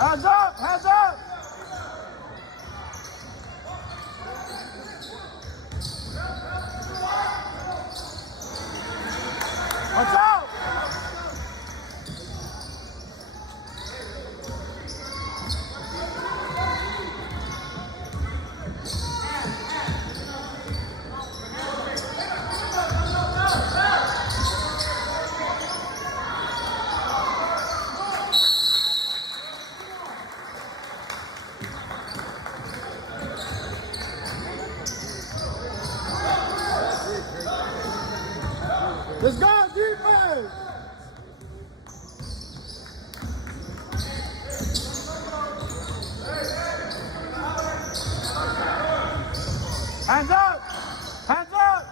Hands up! Hands up! Watch out! Let's go, defense! Hands up! Hands up!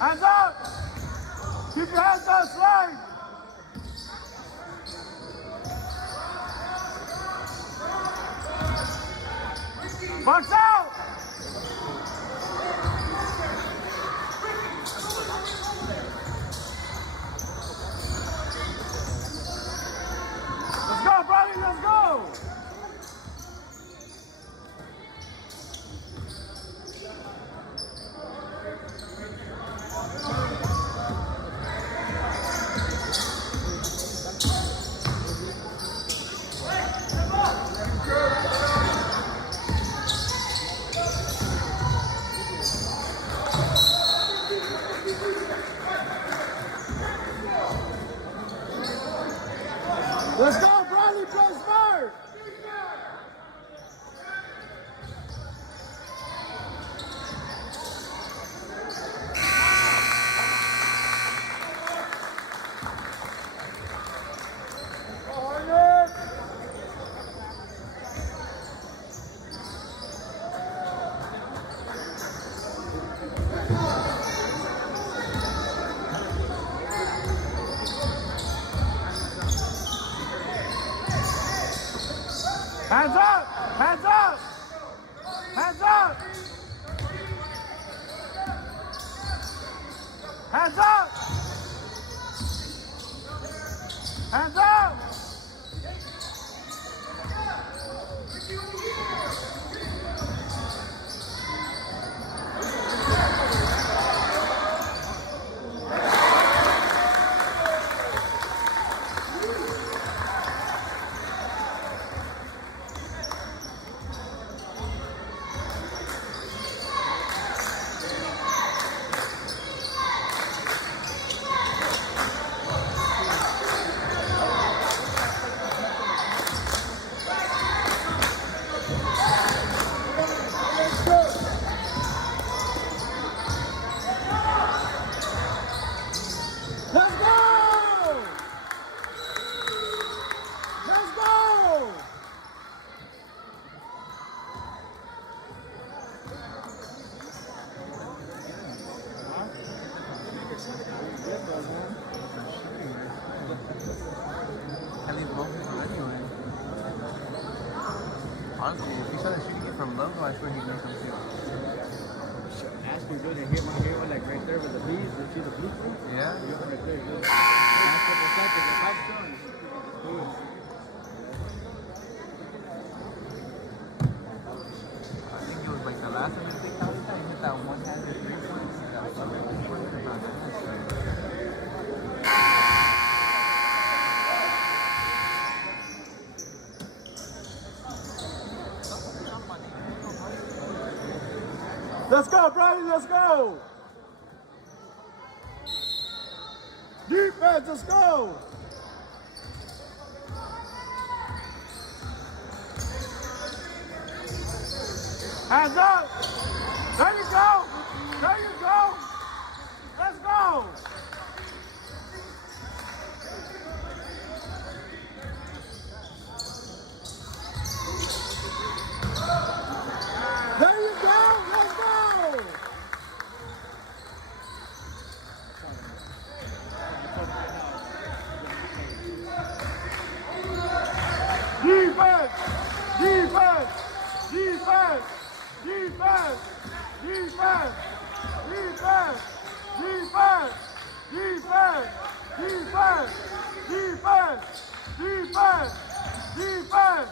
Hands up! Keep your hands up, slide! Box out! Let's go, Brawley, let's go! Hands up! Hands up! Hands up! Hands up! Hands up! Honestly, if he started shooting it from low, I swear he'd make some too. Ask him good and hit my hero like right there with the bees. You see the blue fruit? Yeah? You go right there. Good. Last couple of seconds. If I'm strong, boom. I think it was like the last time they counted that, he hit that one-handed three-point. That was something about Let's go, Brawley, let's go! Defense, let's go! Hands up! There you go! There you go! Let's go! There you go! Let's go! Defense! Defense! Defense! Defense! Defense! Defense! Defense! Defense! Defense! Defense! Defense! Defense!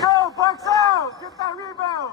Go, box out! Get that rebound!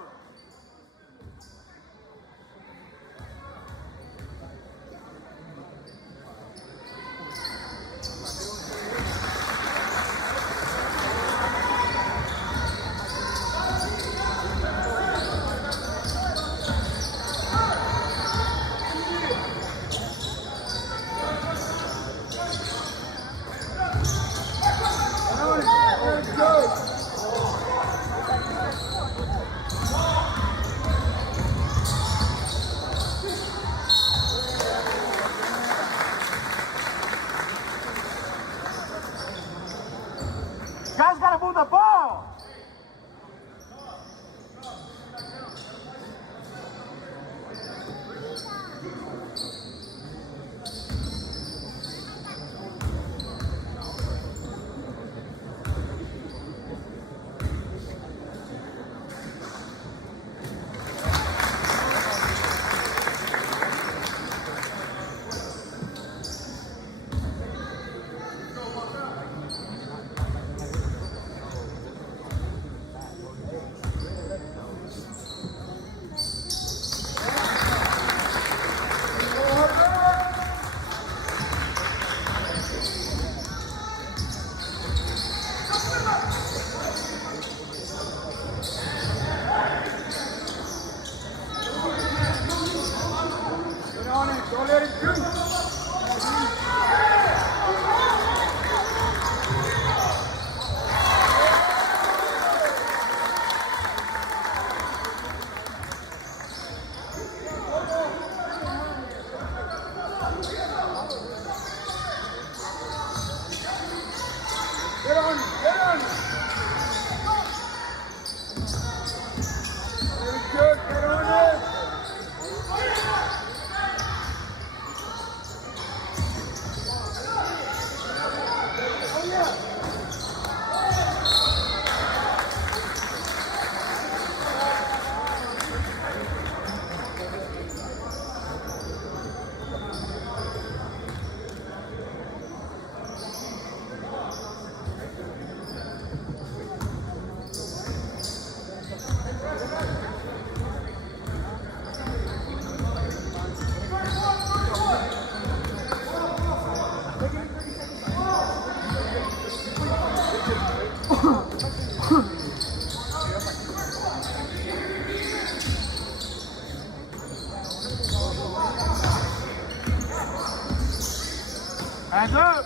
Hands up.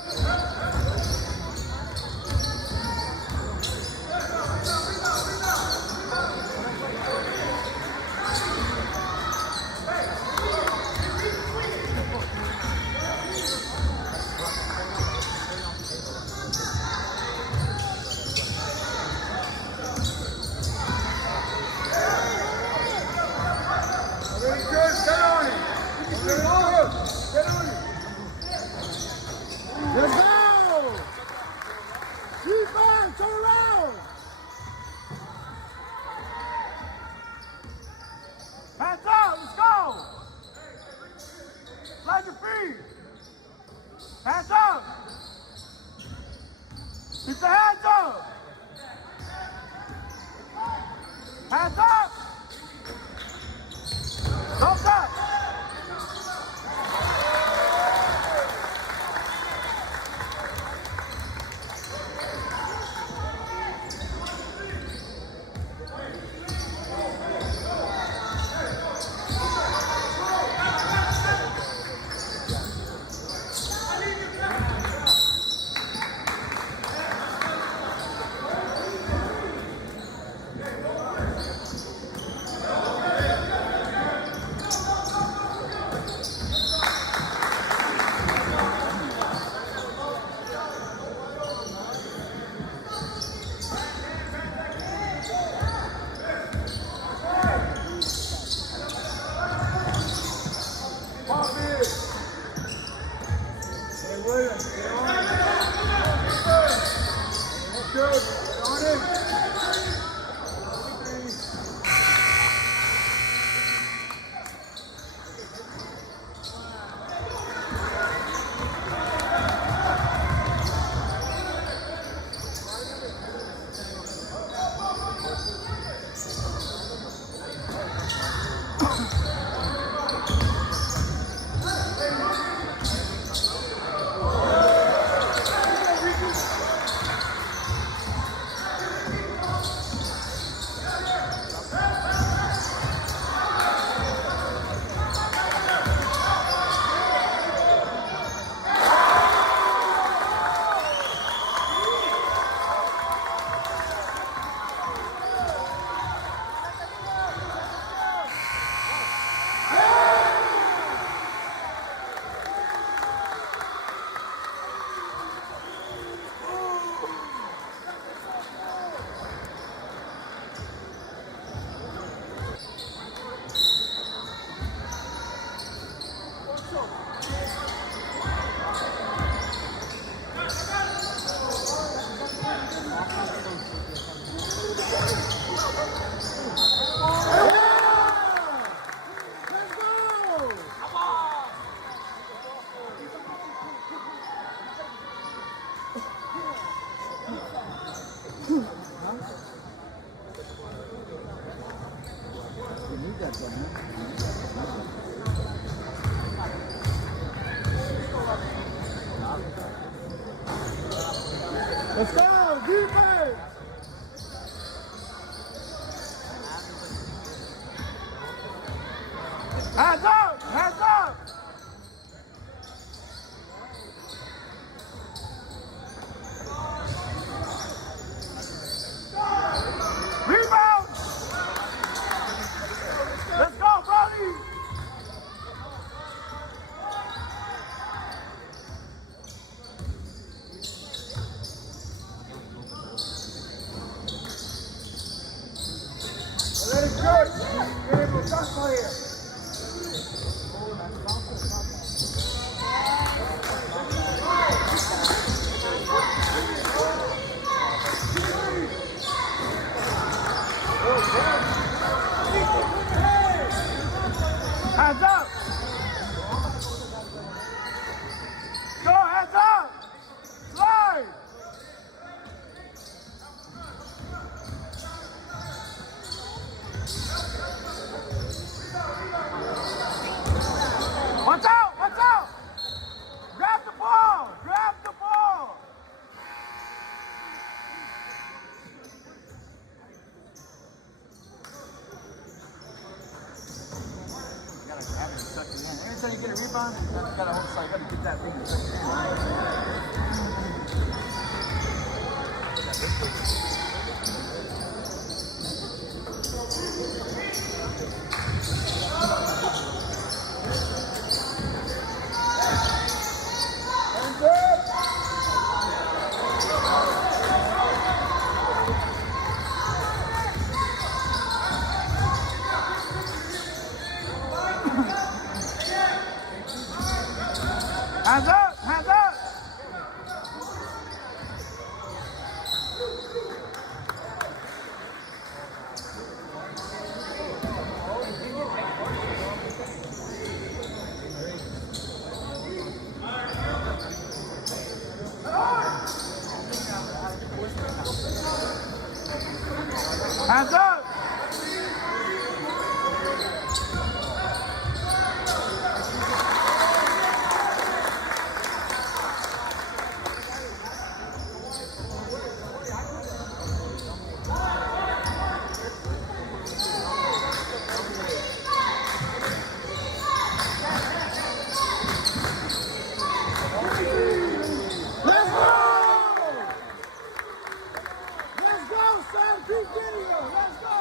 Let's go! Defense, turn around! Hands up, let's go! Slide your feet! Hands up! Keep the hands up! Hands up! Don't touch! Let's go, defense! Hands up! Hands up! Rebound! Let's go, Brawley! Let it go! Get him a shot for here. Hands up! Go, hands up! Slide! Watch out! Watch out! Grab the ball! Grab the ball! You gotta grab it and suck it in. Anytime you get a rebound, you gotta hold, so you gotta get that thing and suck it in. Hands up! Hands up! Hands up! Let's go! Let's go, son! Keep getting you! Let's go!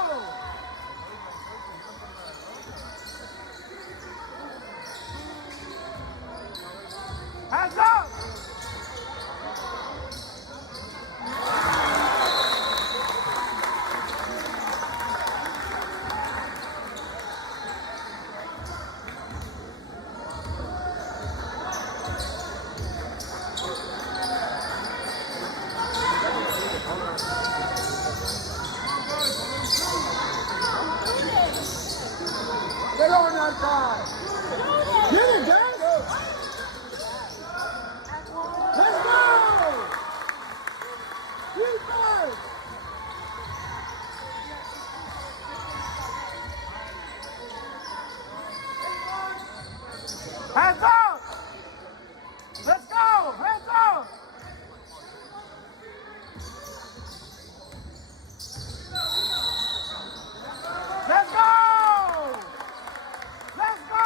Hands up! Get on that side! Get it, guys! Let's go! Defense! Hands up! Let's go! Hands up! Let's go! Let's go!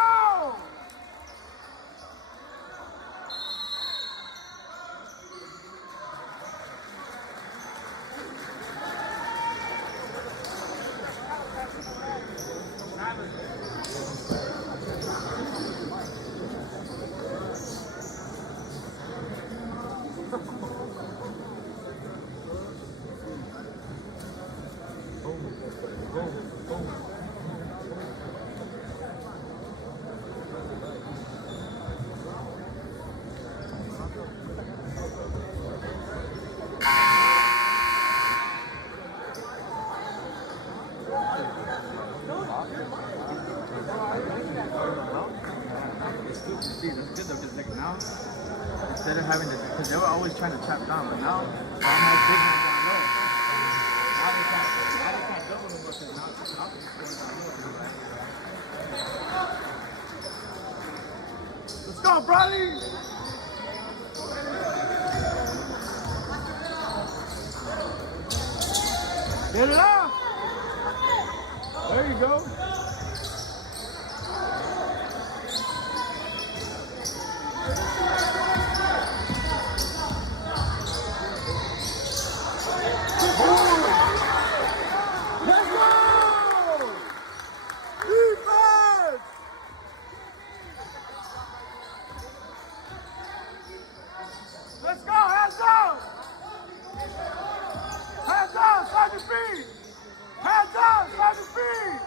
See, that's good though, because like now, instead of having to, because they were always trying to trap down, but now, I have big ones down low. Now they can't double them because now it's going down low. Let's go, Brawley! Get it up! There you go. Let's go! Defense! Let's go! Hands up! Hands up! Start your feet! Hands up! Start your feet!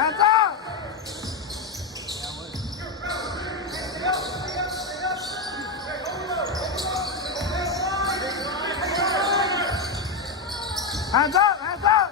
Hands up! Hands up! Hands up!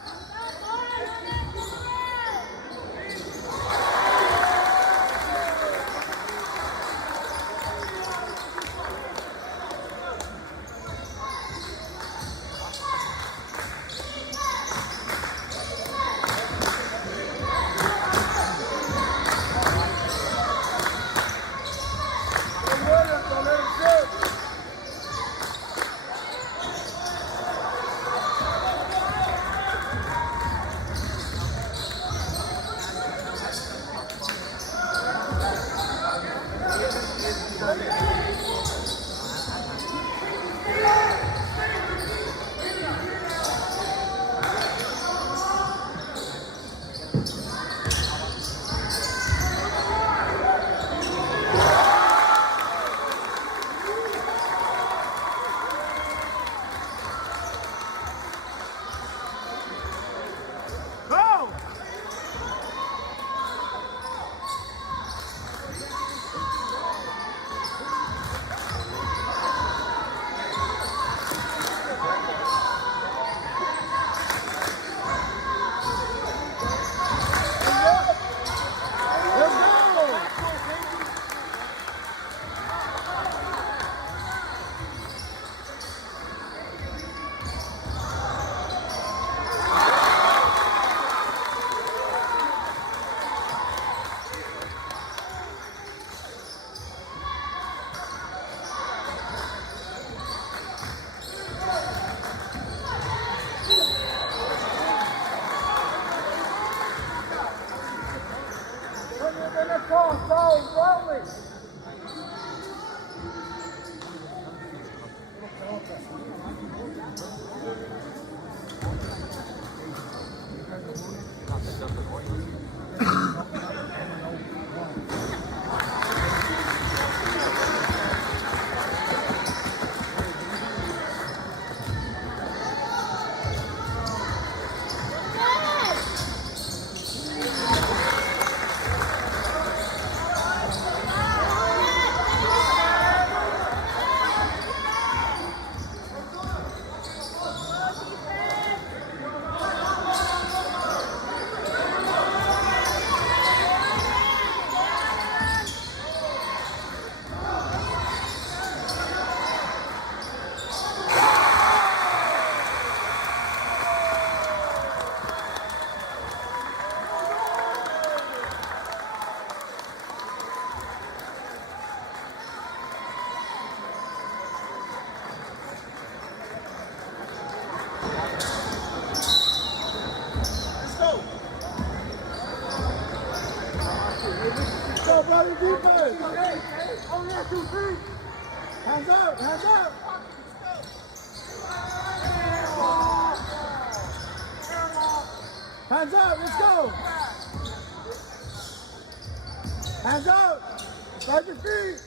Go! Let's go! Let's go, Brawley! Go, brother, defense! Only at 2 feet! Hands up, hands up! Hands up, let's go! Hands up! Start your feet!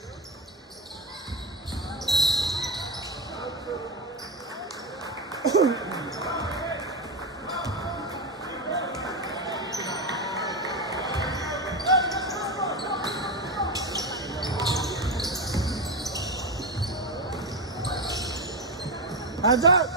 Hands up!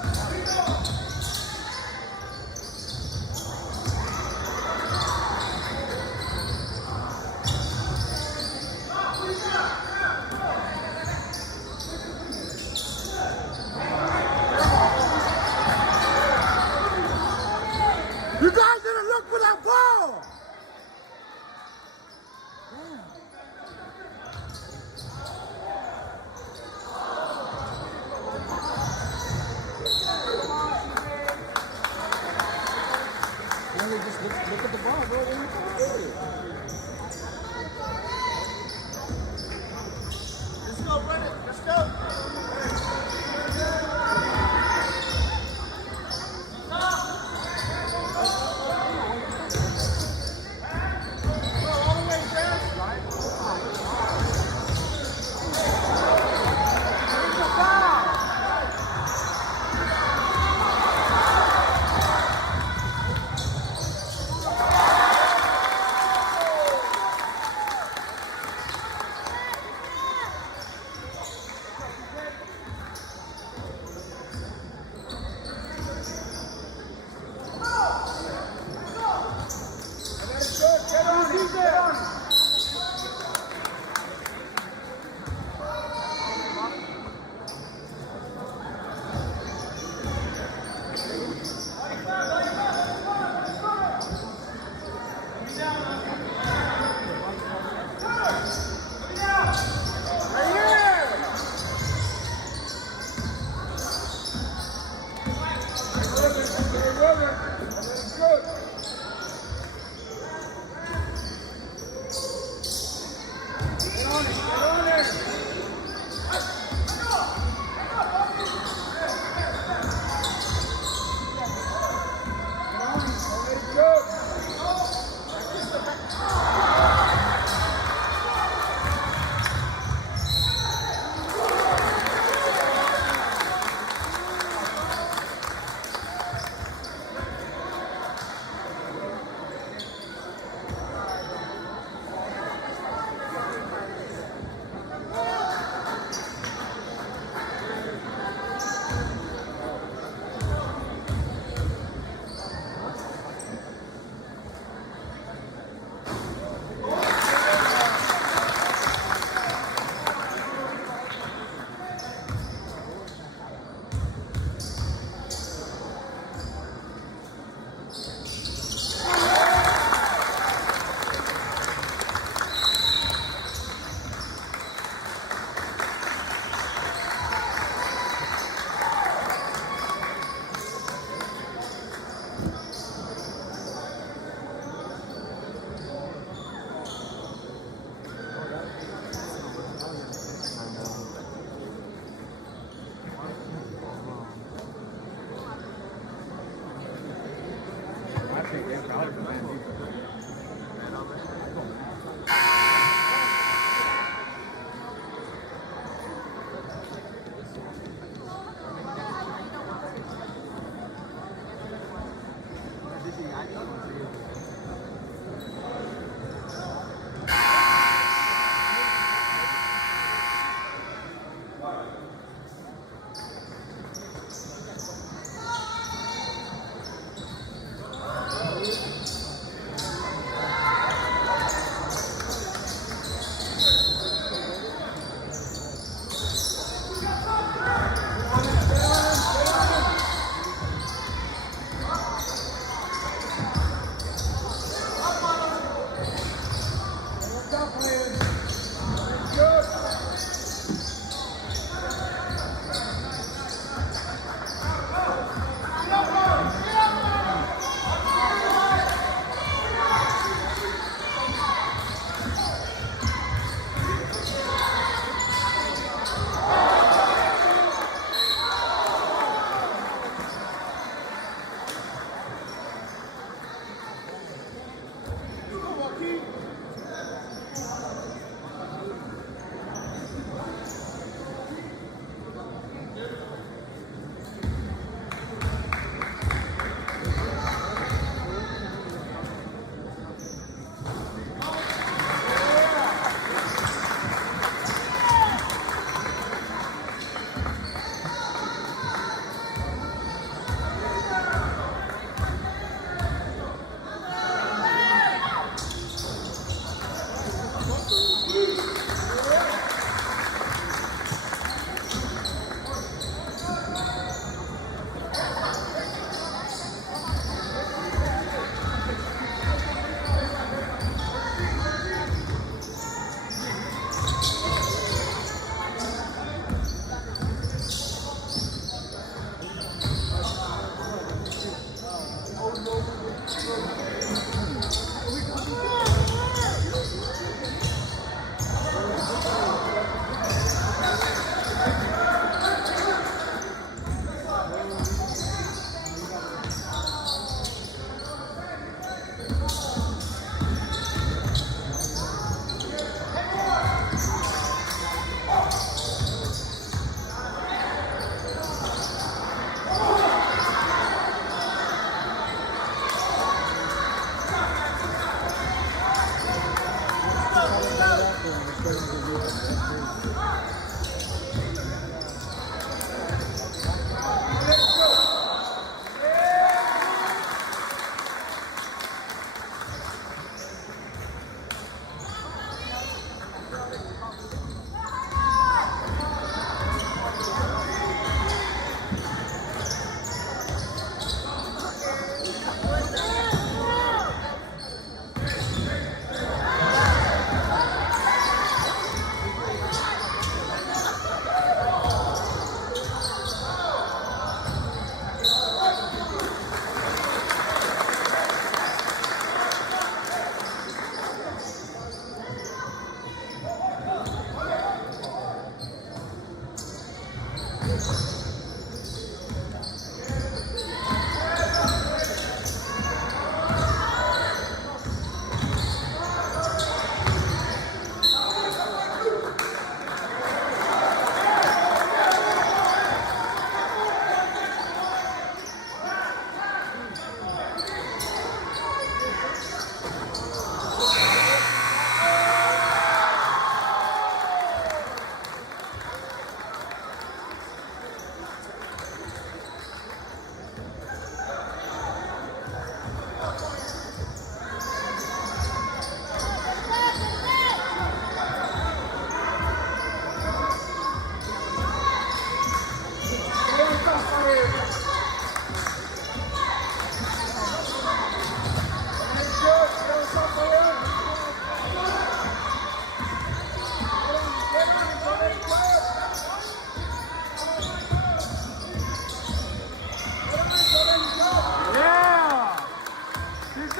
You guys didn't look for that ball! Just look at the ball, bro. Let's go, brother. Let's go. I think they're probably the man.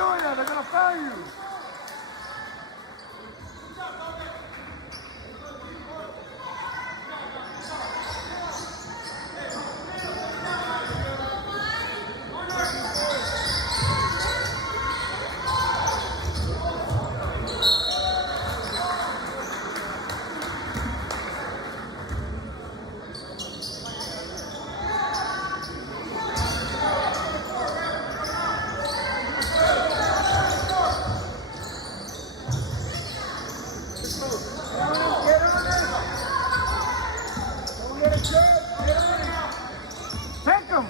doing that? They're gonna foul you. Take him.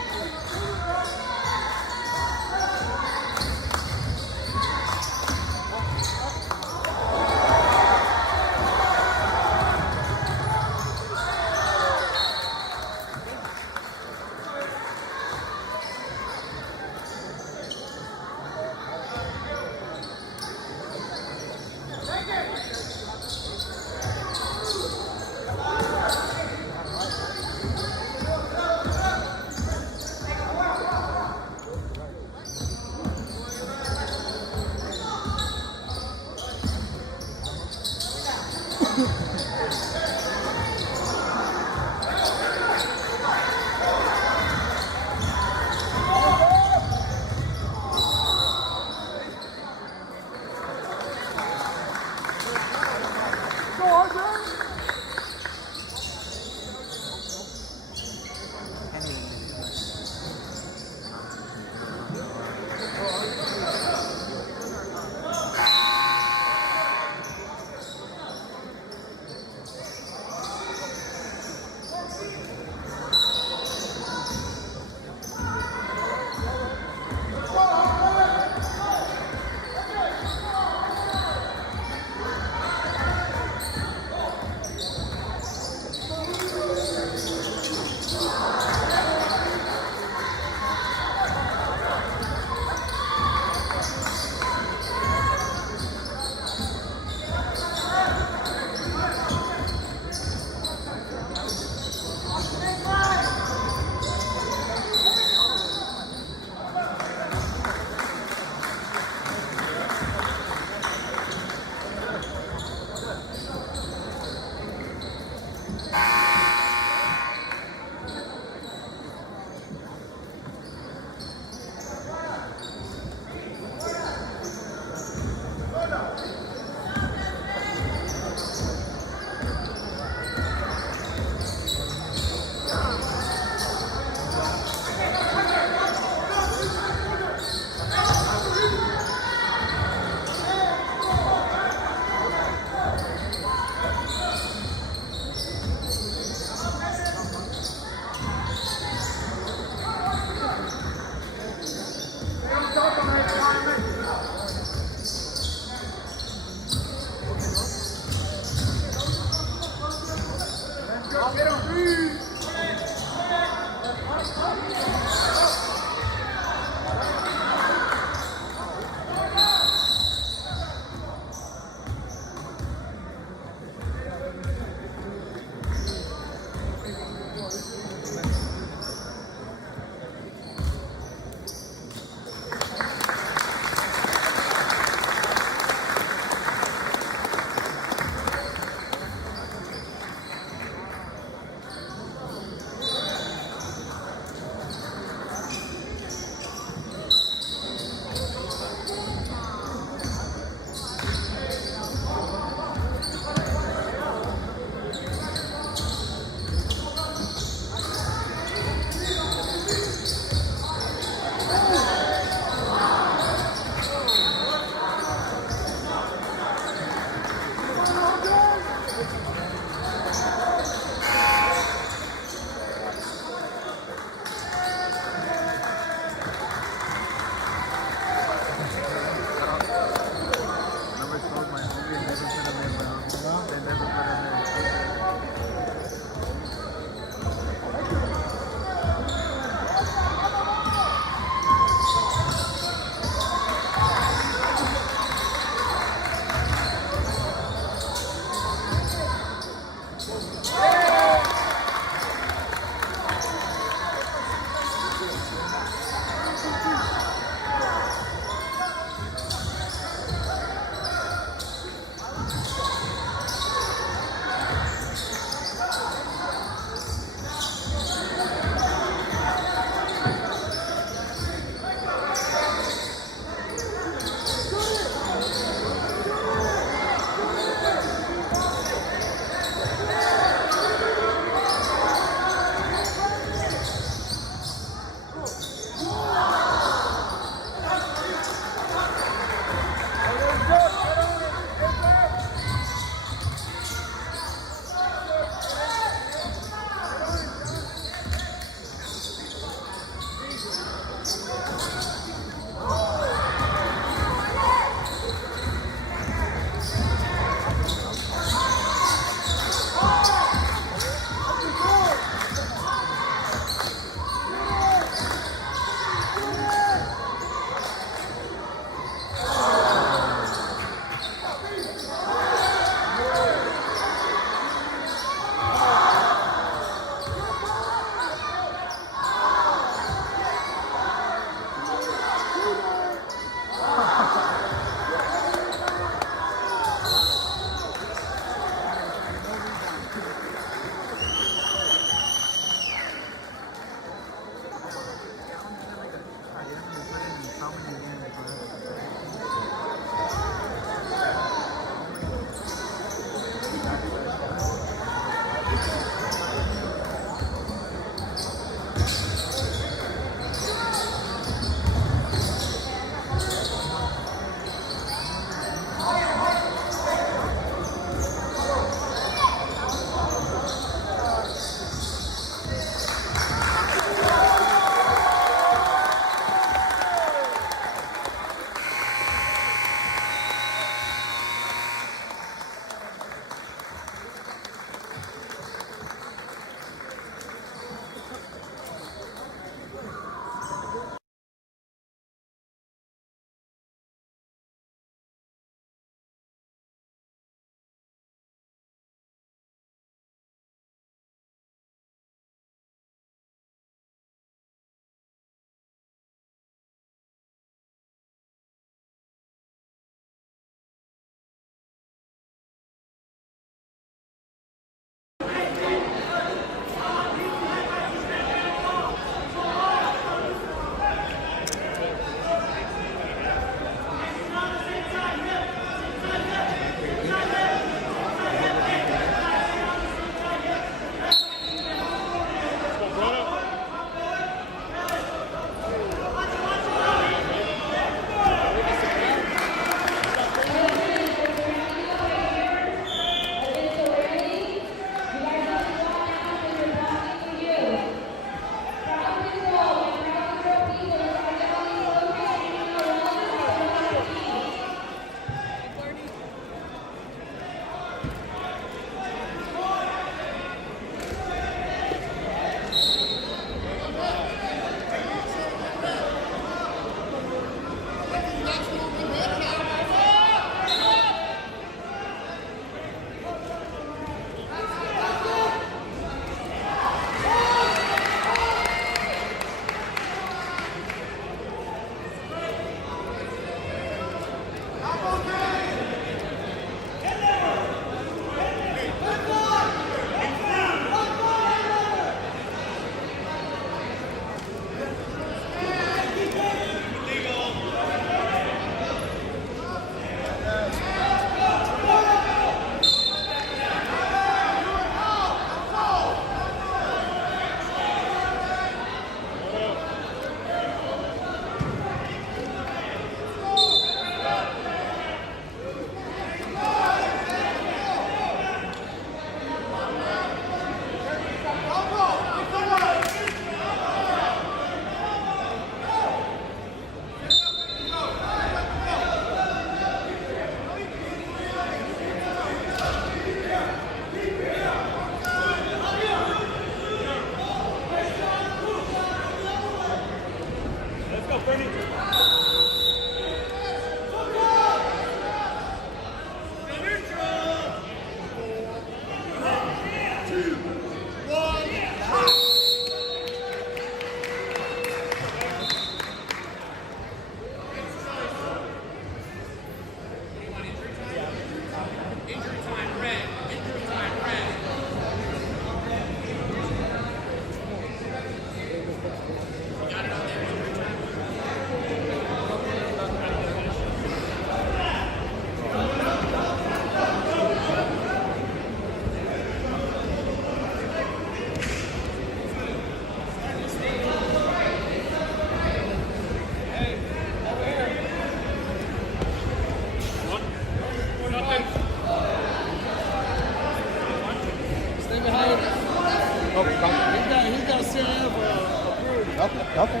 He's got to send in for approval. Okay.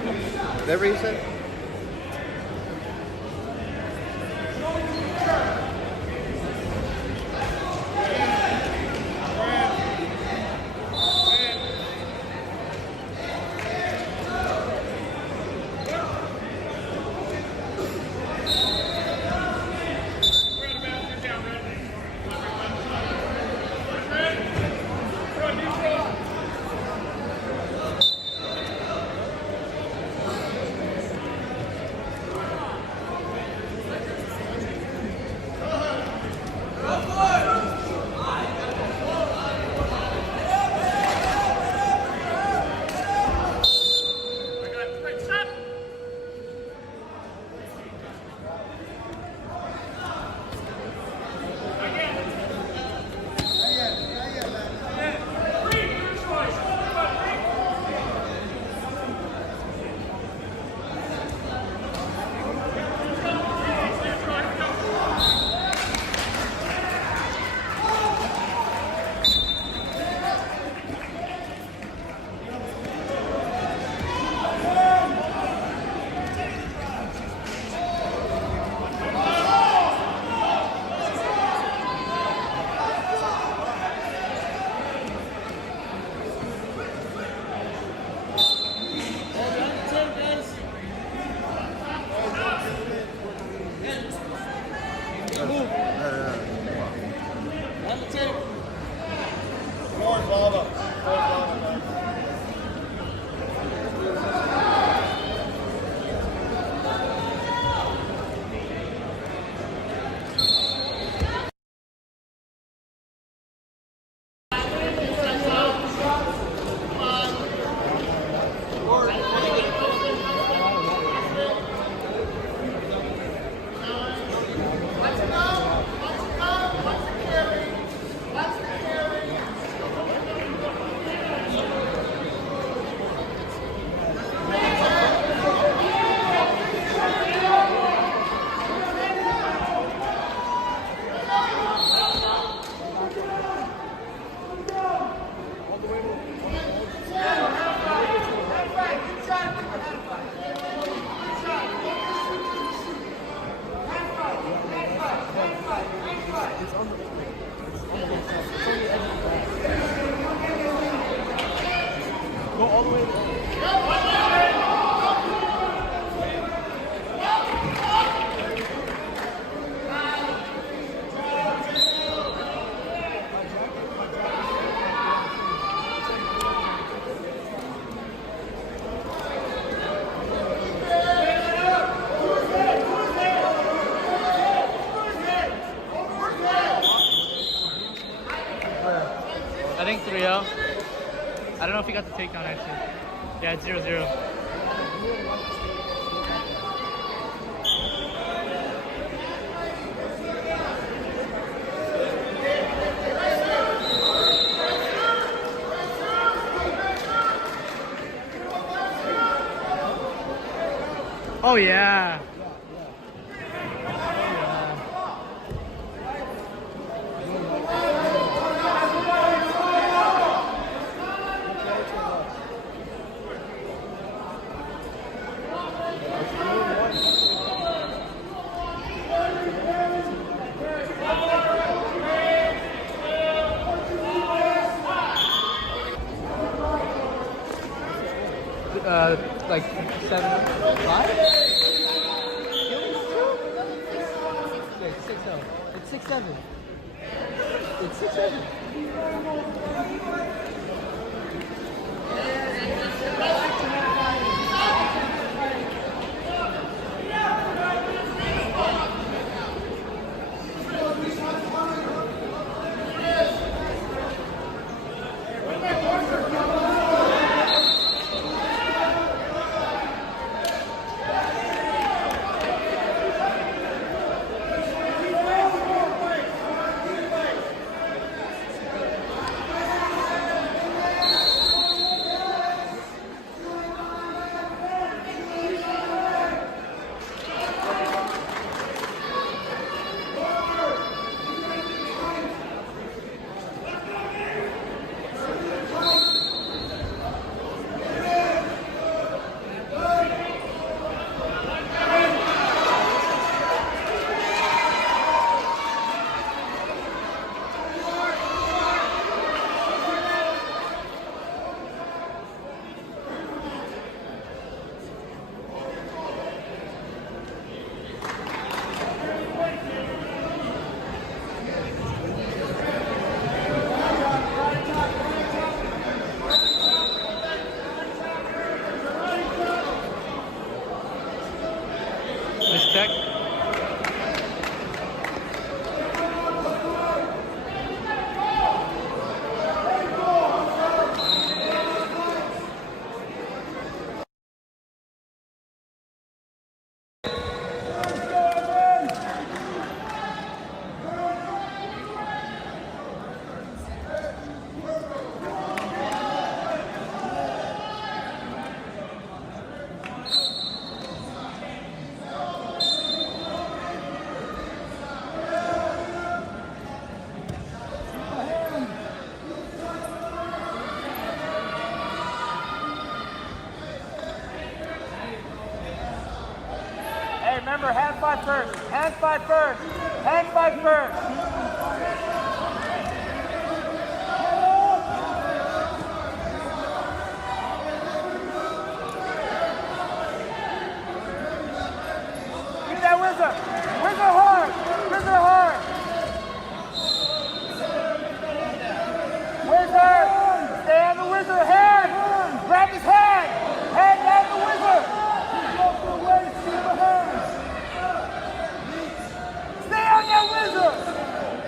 Whatever he said. I think 3-0. I don't know if he got the takedown actually. Yeah, it's 0-0. Oh yeah. Like 7 5? It's 6 0. It's 6 7. It's 6 7. Remember, hand fight first. Hand fight first. Hand fight first. Keep that wizard. Wizard hard. Wizard hard. Wizard. Stay on the wizard. Hand. Grab his hand. Hand down the wizard. Stay on that wizard!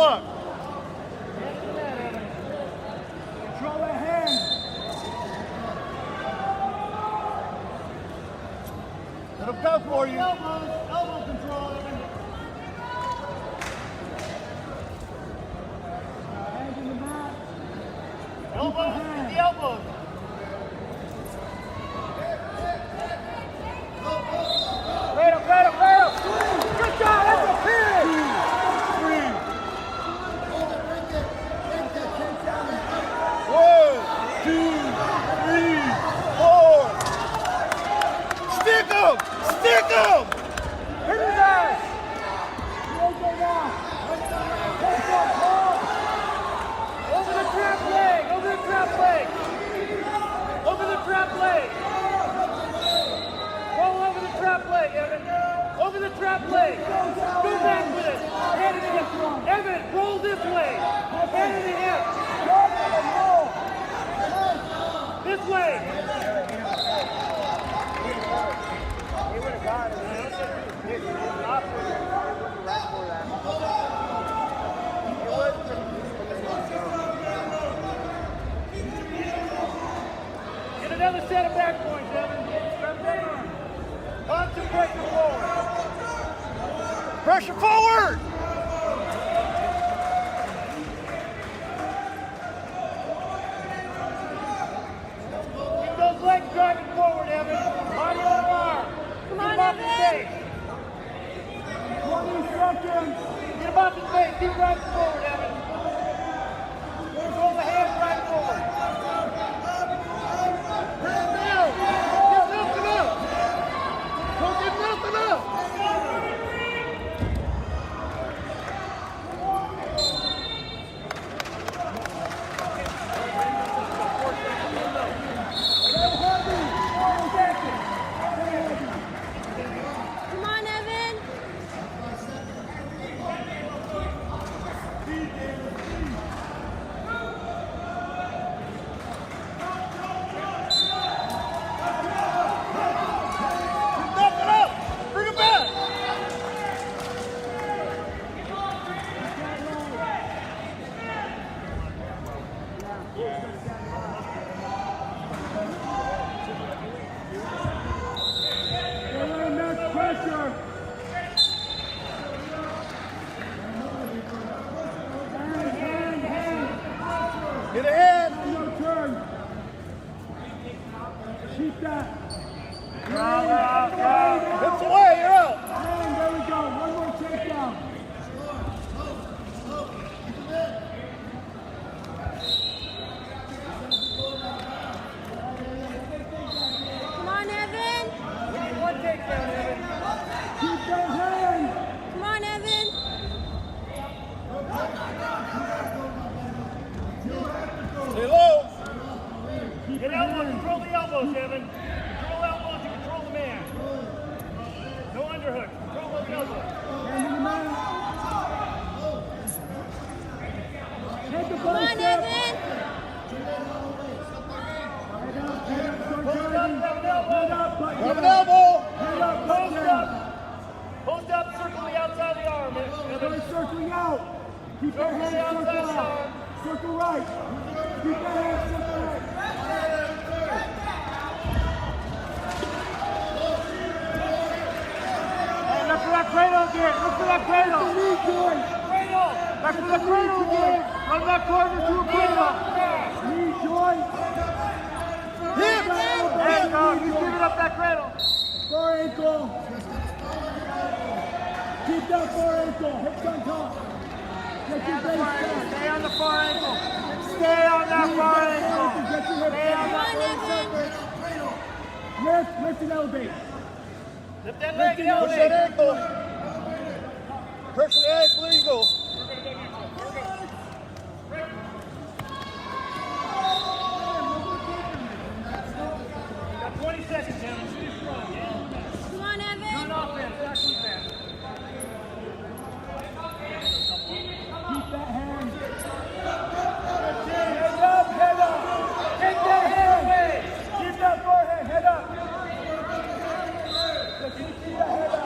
look. Control that hand. Let him go for you. Elbow control. Hands in the mat. Elbows, get the elbows. Cradle. Good job, that's a pin. 1, 2, 3, 4. Stick him! Hit his ass! Over the trap leg! Over the trap leg! Roll over the trap leg, Evan! Over the trap leg! Go back with it! Hand it to him! Evan, roll this way! Hand it to him! This way! He would have got it. Get another set of back points, Evan. Concentrate forward. Pressure forward! Keep those legs driving forward, Evan. Body on arm. Come on, Evan. 20 seconds. Get him off his face. Keep driving forward, Evan. Control the hands right forward. Bring him down. Get nothing up. Don't get nothing up. Come on, Evan. Bring him back! Pressure! Get ahead! No turn! Keep that! Hips away, you're out! There we go, one more takedown. Come on, Evan. One takedown, Evan. Keep that hand! Come on, Evan. Stay low! Get elbows, control the elbows, Evan. Control elbows, you control the man. No underhooks, control those elbows. Hand in the man. Come on, Evan. Grab an elbow! Post up, circle the outside of the arm. Evan. Circling out. Keep that hand circle out. Circle right. Keep that hand circle right. Hey, look for that cradle again. Look for that cradle. Cradle. Back for the cradle again. Run that corner to a cradle. Knee joint. Hip. There you go. You give it up that cradle. Far ankle. Keep that far ankle. Hips on top. Get your base back. Stay on the far ankle. Stay on that far ankle. Stay on that lift and elevate. Lift that leg and elevate. Push that ankle. Pressure the ankle, eagle. Got 20 seconds, Evan. Come on, Evan. Run offense, not defense. Keep that hand. Head up, head up. Take that hand away. Keep that forehead, head up. Look, you keep that head up.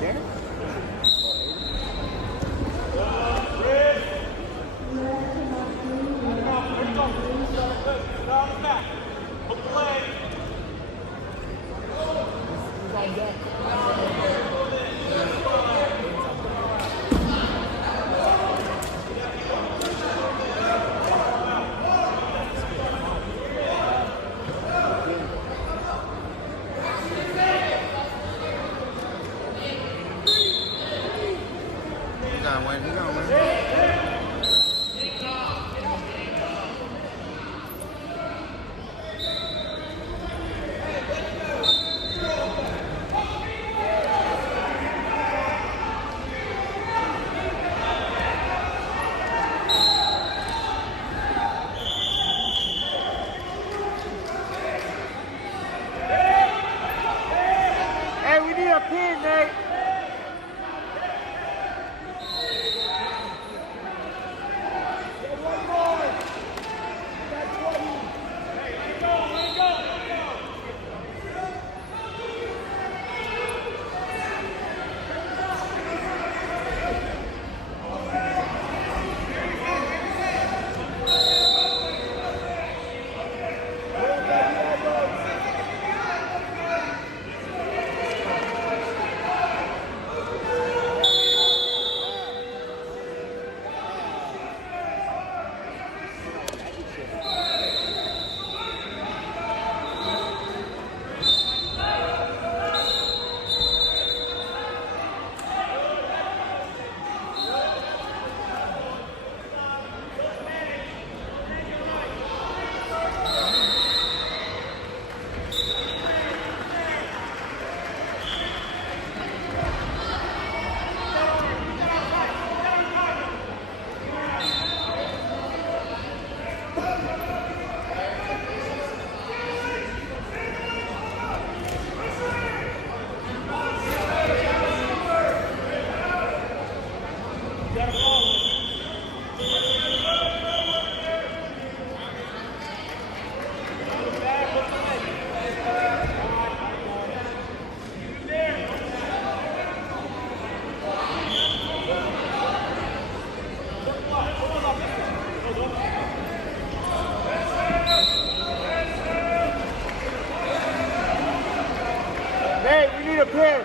there? He's gonna win. He's gonna win. Hey, we need a pin, Nate. Nate, we need a pin.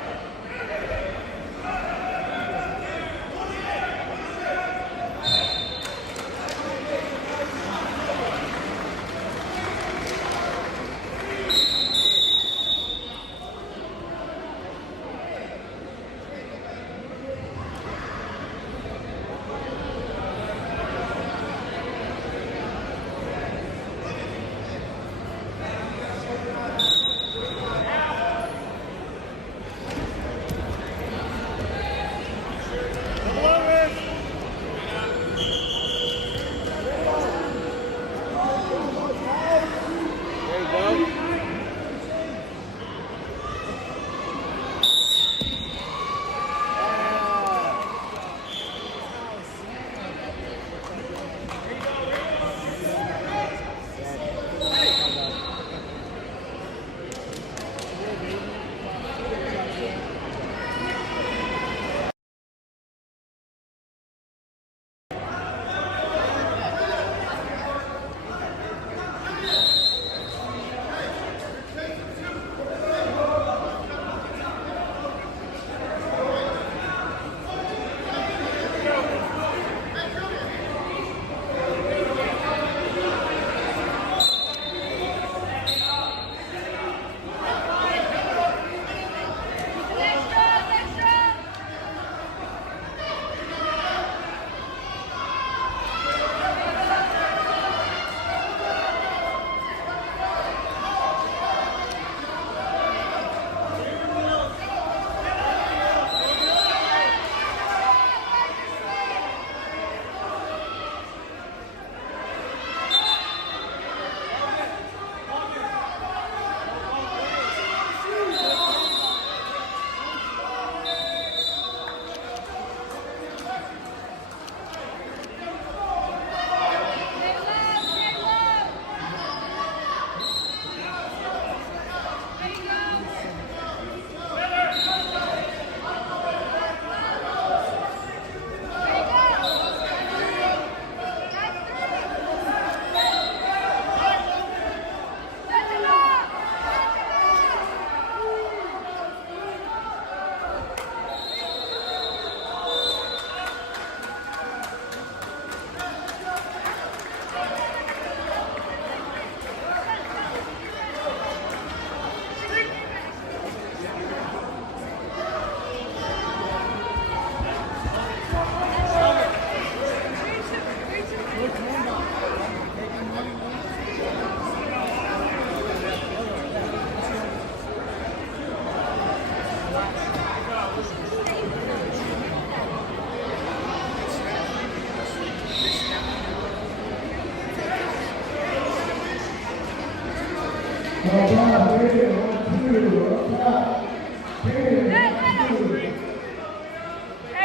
Hey,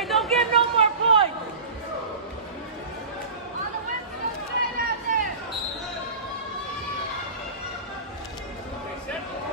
don't give no more points. On the west side out there. Step up.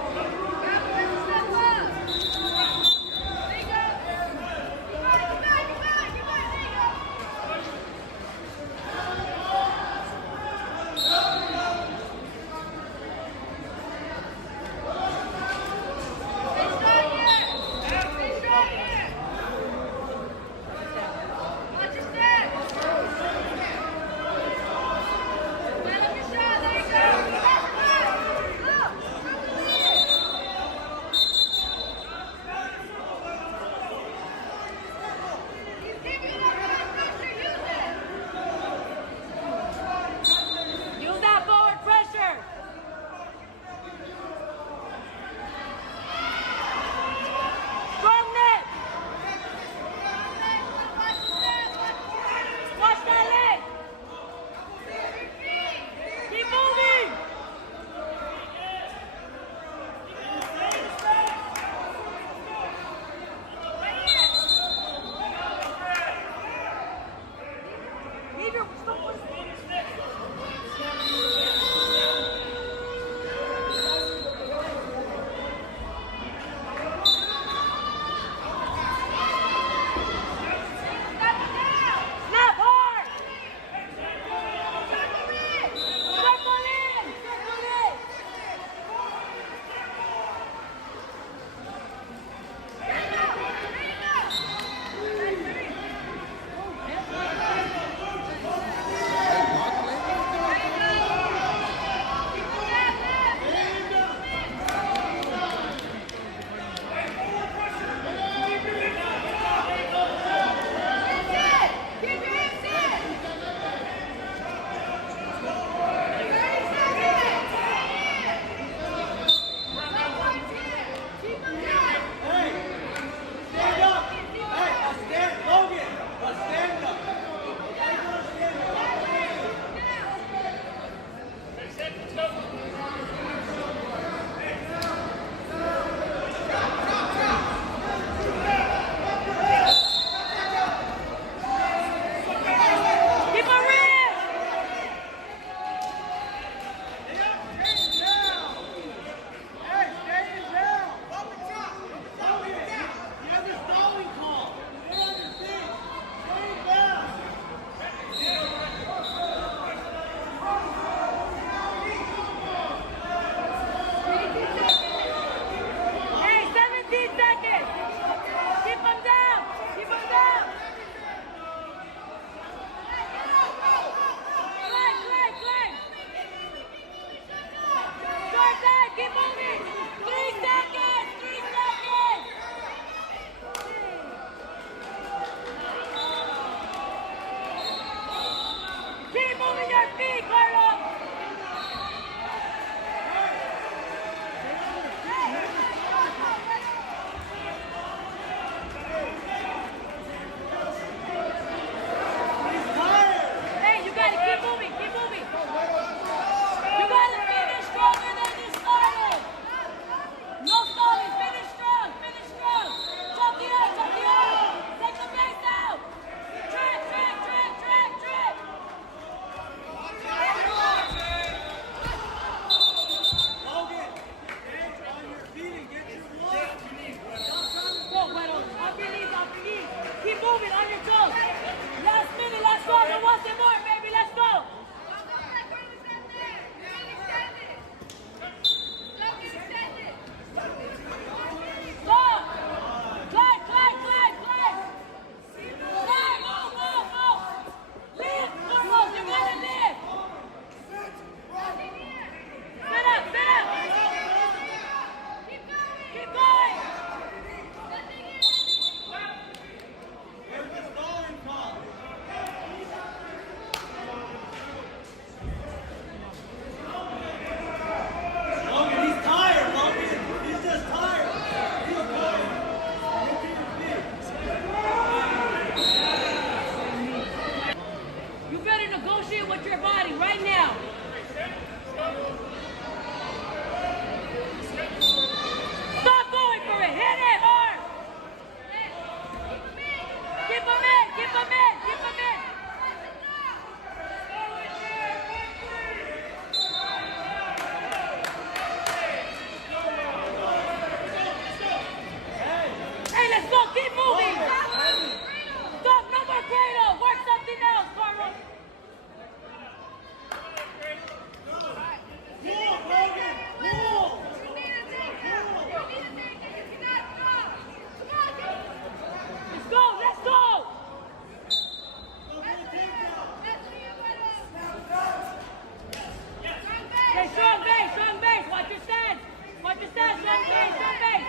Send base, send base.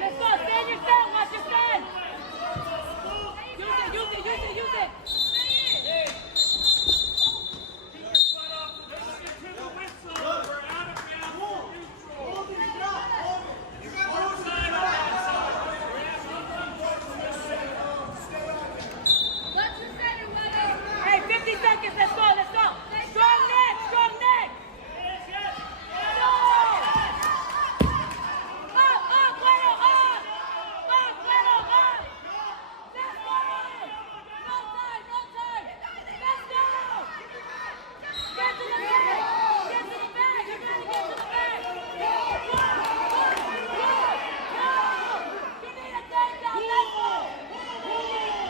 Let's go, stand your stand, watch your stand. Use it. Hey, 50 seconds, let's go. Strong neck. No! Up, Guero, up! Up, Guero, up! Let's go! No time! Let's go! Get to the bag! You gotta get to the bag! Go! You need a third down, let's go! You need a third down!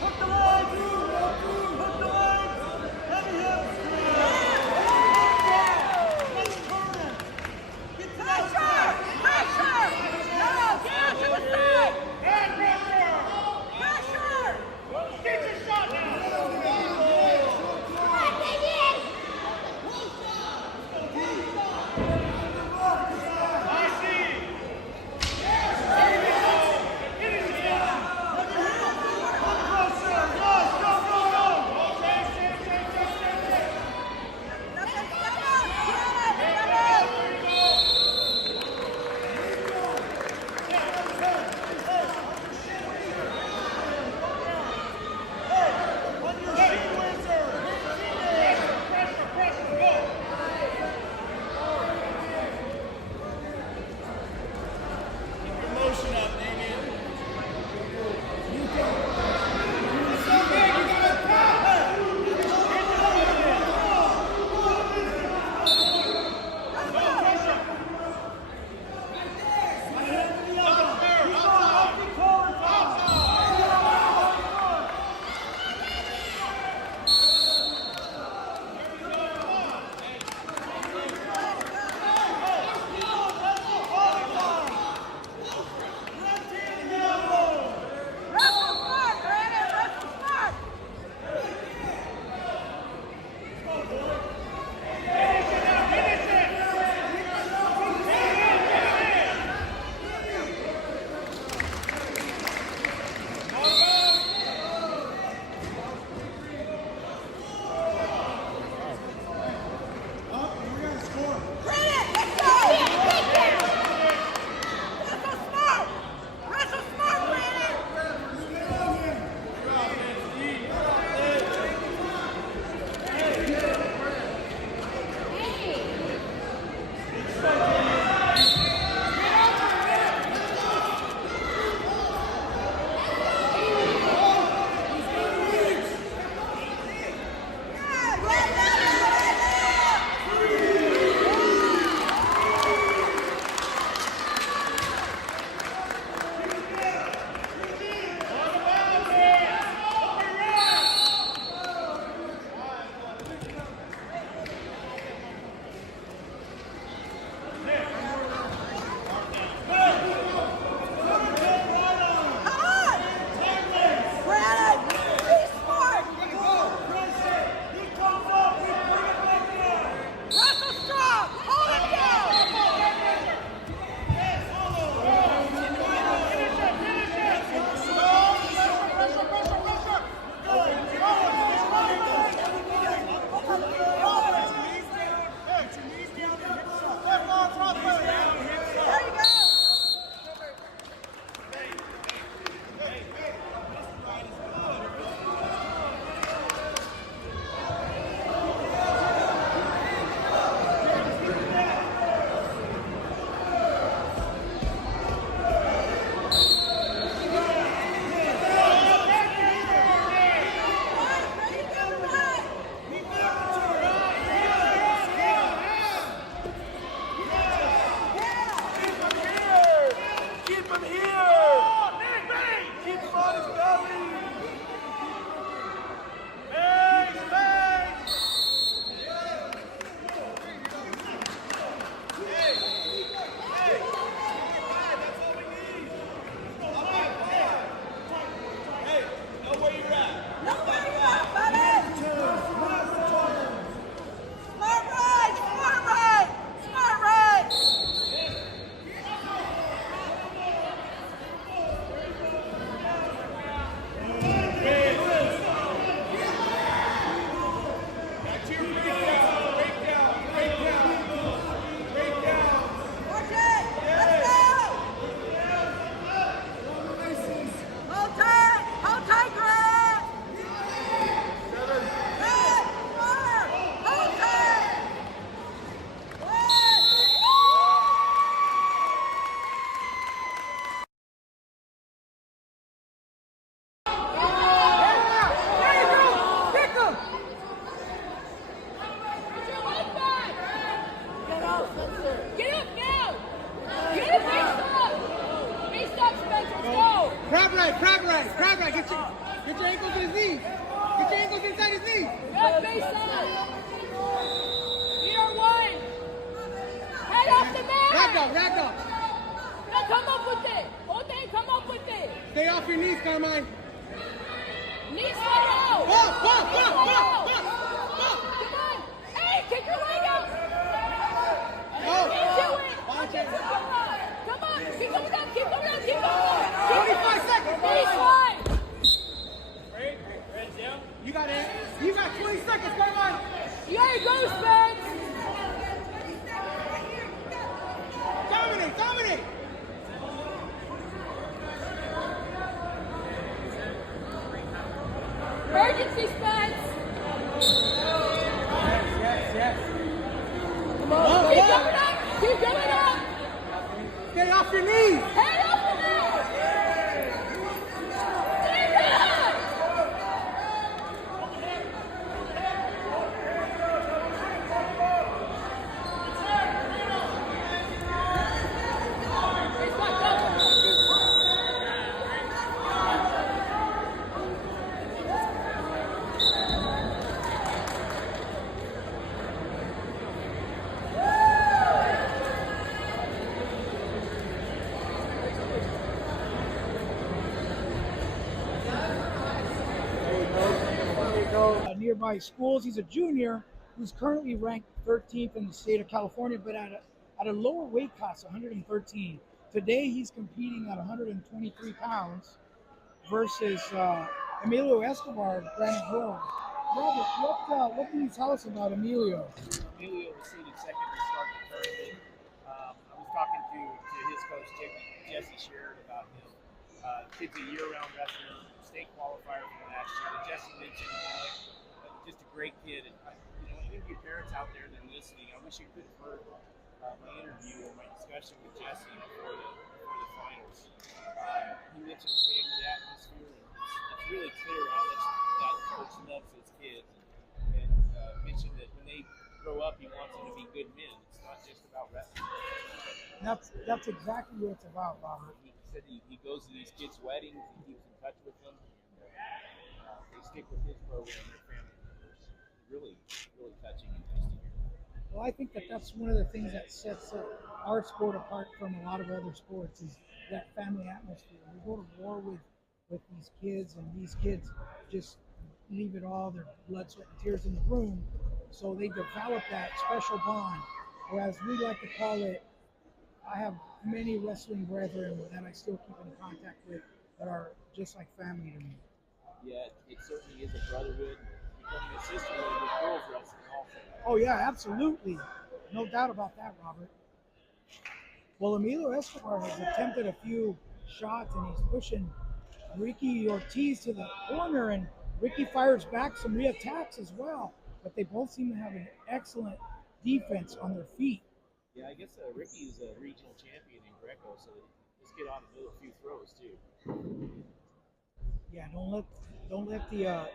Hook the line, Drew. That's baseline. Leader one. Head off the mat. Ragdoll. Now come up with it. Jose, come up with it. Stay off your knees, Carmine. Knees straight out. Ball. Come on. Hey, kick your leg out. Go. Into it. Watch it. Come on. Keep going down. 25 seconds. Baseline. You got it. You got 20 seconds, Carmine. You gotta go, Spence. Dominate. Emergency, Spence. Yes. Come on. Keep going up. Stay off your knees. Head off the mat. Stay down. It's not double. Nearby schools. He's a junior who's currently ranked 13th in the state of California, but at a lower weight class, 113. Today he's competing at 123 pounds versus Emilio Escobar of Granite Grove. Robert, what can you tell us about Emilio? Emilio was seated second to start the tournament. I was talking to his coach, Jesse Sherrod, about him. Kid's a year-round wrestler, state qualifier from last year. And Jesse mentioned just a great kid. And any of you parents out there that are listening, I wish you could have heard my interview or my discussion with Jesse before the finals. He mentioned the family atmosphere, and it's really clear how much that coach loves his kids. And mentioned that when they grow up, he wants them to be good men. It's not just about wrestling. That's exactly what it's about, Robert. He said he goes to these kids' weddings, he keeps in touch with them, and they stick with his program, their family members. Really touching and nice to hear. Well, I think that's one of the things that sets our sport apart from a lot of other sports is that family atmosphere. We go to war with these kids, and these kids just leave it all, their blood, sweat, and tears in the room, so they develop that special bond. Or as we like to call it, I have many wrestling brethren that I still keep in contact with that are just like family to me. Yeah, it certainly is a brotherhood. Becoming a sisterhood with girls wrestling also. Oh yeah, absolutely. No doubt about that, Robert. Well, Emilio Escobar has attempted a few shots, and he's pushing Ricky Ortiz to the corner, and Ricky fires back some reattacks as well. But they both seem to have an excellent defense on their feet. Yeah, I guess Ricky is a regional champion in Greco, so this kid ought to do a few throws too. Yeah, don't let the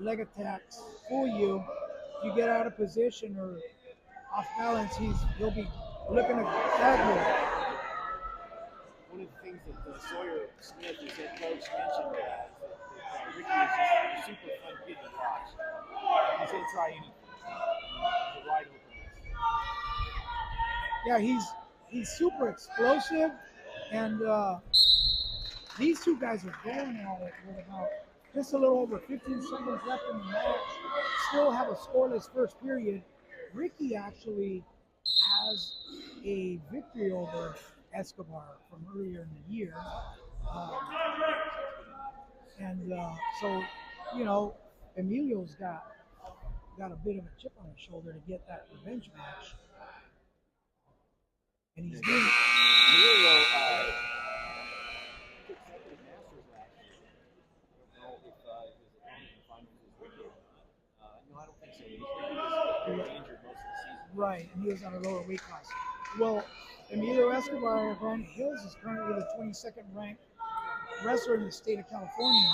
leg attacks fool you. If you get out of position or off balance, he'll be looking to grab you. One of the things that Sawyer Smith, his head coach, mentioned that Ricky is just a super fun kid to watch. He's going to try anything. He's a wide open. Yeah, he's super explosive, and these two guys are going at it with about just a little over 15 seconds left in the match. Still have a scoreless first period. Ricky actually has a victory over Escobar from earlier in the year, so Emilio's got a bit of a chip on his shoulder to get that revenge match. And he's doing Emilio took second at Masters last year. I don't know if his opponent in the finals is Ricky or not. No, I don't think so. Ricky was injured most of the season. right, and he was on a lower weight class. Well, Emilio Escobar of Granite Hills is currently the 22nd ranked wrestler in the state of California.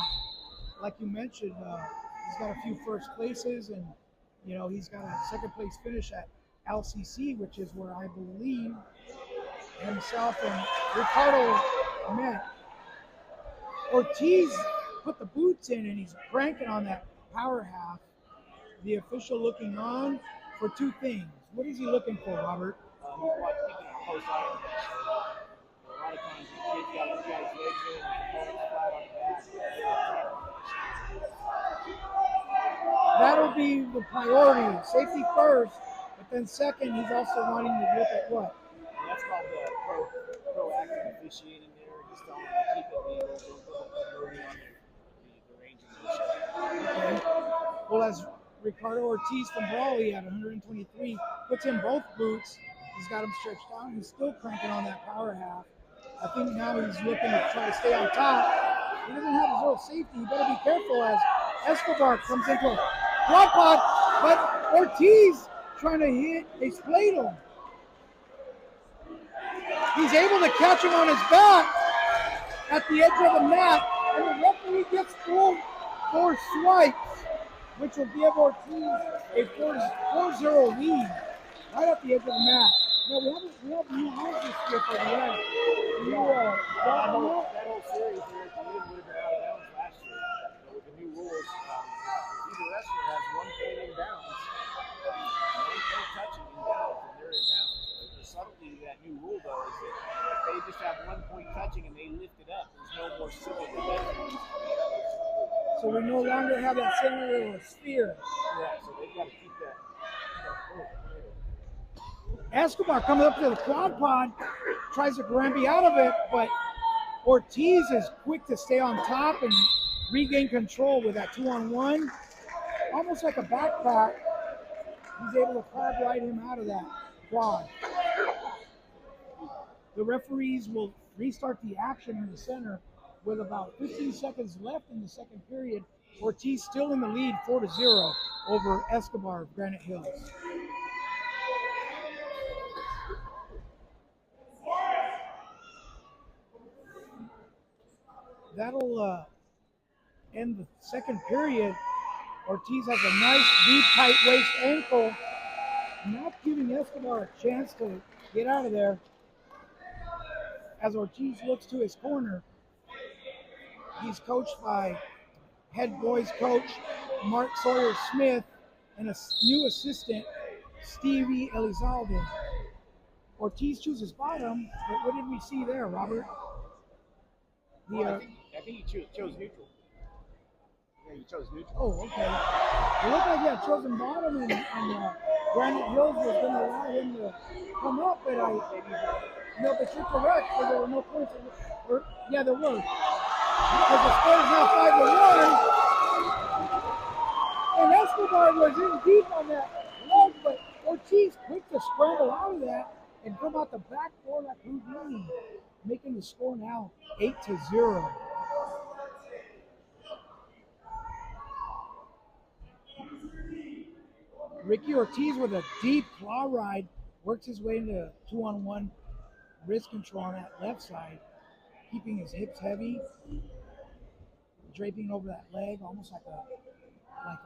Like you mentioned, he's got a few first places, and he's got a second place finish at LCC, which is where I believe himself and Ricardo met. Ortiz put the boots in, and he's cranking on that power half, the official looking on for two things. What is he looking for, Robert? He wants to keep it on close eye. A lot of times the kid's got his legs in, his opponent's flat on the back. That'll be the priority. Safety first, but then second, he's also wanting to look at what? And that's called the proactive officiating there. Just telling them to keep it legal. Don't put the burden on the range of the Okay. Well, as Ricardo Ortiz from Brawley at 123 puts in both boots, he's got him stretched out. He's still cranking on that power half. I think now he's looking to try to stay on top. He doesn't have his little safety. You better be careful as Escobar comes into a quad pod, but Ortiz trying to hit a spladle. He's able to catch him on his back at the edge of the mat, and the referee gets full 4 swipes, which will give Ortiz a 4-0 lead right at the edge of the mat. Now we have new rules this year for the end. that whole series here at the end would have been out of bounds last year. But with the new rules, either wrestler has 1 point in bounds, 1 point touching in bounds, and they're in bounds. The subtlety of that new rule, though, is that if they just have 1 point touching and they lift it up, there's no more cylinder. So we no longer have that cylinder or sphere. Yeah, so they've got to keep that. Escobar comes up to the quad pod, tries to Granby out of it, but Ortiz is quick to stay on top and regain control with that 2-on-1. Almost like a backpack, he's able to crab ride him out of that quad. The referees will restart the action in the center with about 15 seconds left in the second period. Ortiz still in the lead, 4-0 over Escobar of Granite Hills. That'll end the second period. Ortiz has a nice deep tight waist ankle, not giving Escobar a chance to get out of there. As Ortiz looks to his corner, he's coached by head boys coach Mark Sawyer Smith and a new assistant, Stevie Elizalde. Ortiz chooses bottom, but what did we see there, Robert? I think he chose neutral. Yeah, he chose neutral. Oh, okay. It looked like he had chosen bottom, and Granite Hills was going to allow him to come up, but no, but you're correct, because there were no points. Yeah, there were. Because the score is now 5-1. And Escobar was in deep on that leg, but Ortiz quick to scramble out of that and come out the back door like Houdini, making the score now 8-0. Ricky Ortiz with a deep claw ride works his way into 2-on-1 wrist control on that left side, keeping his hips heavy, draping over that leg almost like a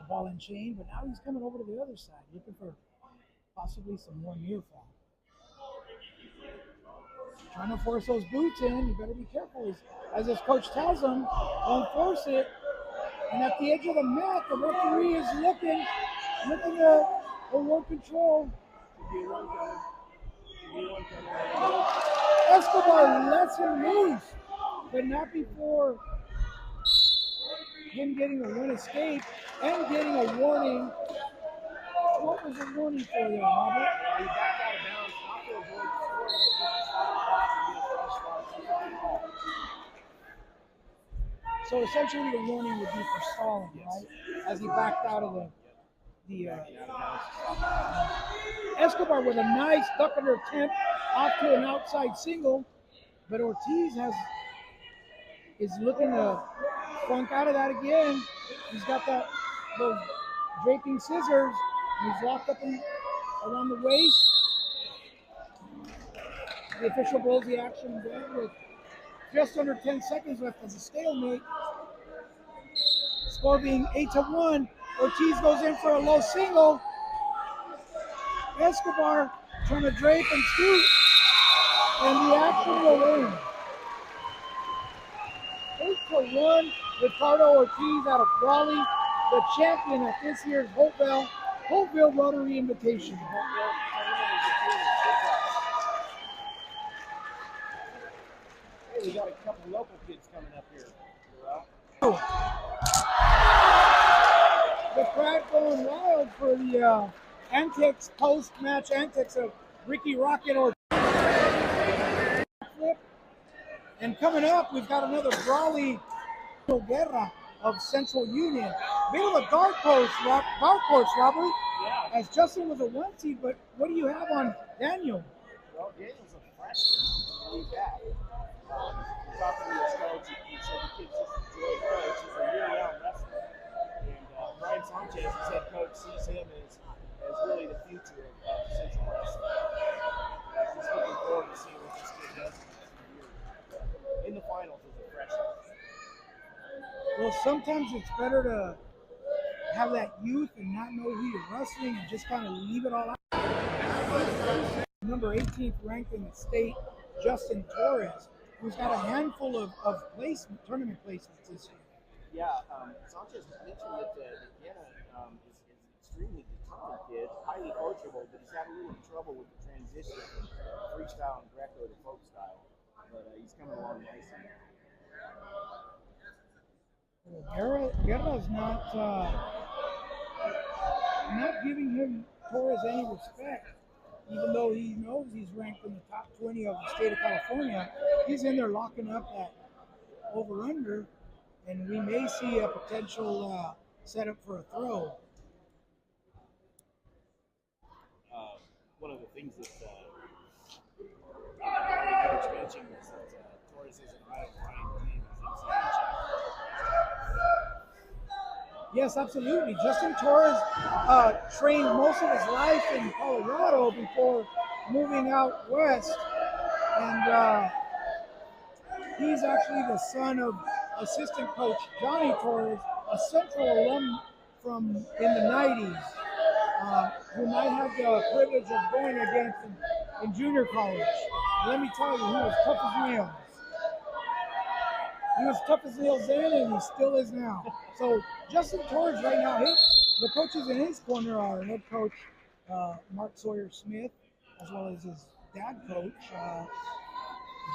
ball and chain. But now he's coming over to the other side, looking for possibly some more near fall. Trying to force those boots in. You better be careful, as his coach tells him, don't force it. And at the edge of the mat, the referee is looking to award control. Escobar lets him loose, but not before him getting a one escape and getting a warning. What was the warning for there, Robert? He backed out of bounds, not to avoid scoring, but just to stop the ball and get a fresh start. So essentially the warning would be for stalling, right? As he backed out of the Escobar with a nice duck under attempt off to an outside single, but Ortiz is looking to funk out of that again. He's got those draping scissors, and he's locked up around the waist. The official blows the action dead with just under 10 seconds left as a stalemate. Score being 8-1. Ortiz goes in for a low single. Escobar trying to drape and scoot, and the action will end. 8-1. Ricardo Ortiz out of Brawley the champion at this year's Hopeville Rotary Invitation. Hey, we got a couple local kids coming up here. The crowd going wild for the antics, post-match antics of Ricky Rocket or flip. And coming up, we've got another Brawley Guerra of Central Union. Bit of a dark horse, Robert. Yeah. As Justin was a 1 seed, but what do you have on Daniel? Well, Daniel's a freshman. I believe that. Talking to his coach, he said the kid's just a joy to coach. He's a year-round wrestler. And Brian Sanchez, his head coach, sees him as really the future of Central Wrestling. He's looking forward to seeing what this kid does in the finals as a freshman. Well, sometimes it's better to have that youth and not know who you're wrestling and just kind of leave it all out. Number 18th ranked in the state, Justin Torres, who's got a handful of tournament placements this year. Yeah, Sanchez mentioned that Guerra is an extremely determined kid, highly coachable, but he's had a little trouble with the transition from freestyle and Greco to folk style. But he's coming along nicely now. Guerra's not giving him Torres any respect, even though he knows he's ranked in the top 20 of the state of California. He's in there locking up that over-under, and we may see a potential setup for a throw. One of the things that Coach mentioned was that Torres is an Ohio Ryan team is inside the check. Yes, absolutely. Justin Torres trained most of his life in Colorado before moving out west, and he's actually the son of assistant coach Johnny Torres, a Central alum from in the 90s, whom I had the privilege of going against in junior college. Let me tell you, he was tough as nails. He was tough as nails then, and he still is now. So Justin Torres right now, the coaches in his corner are head coach Mark Sawyer Smith, as well as his dad coach,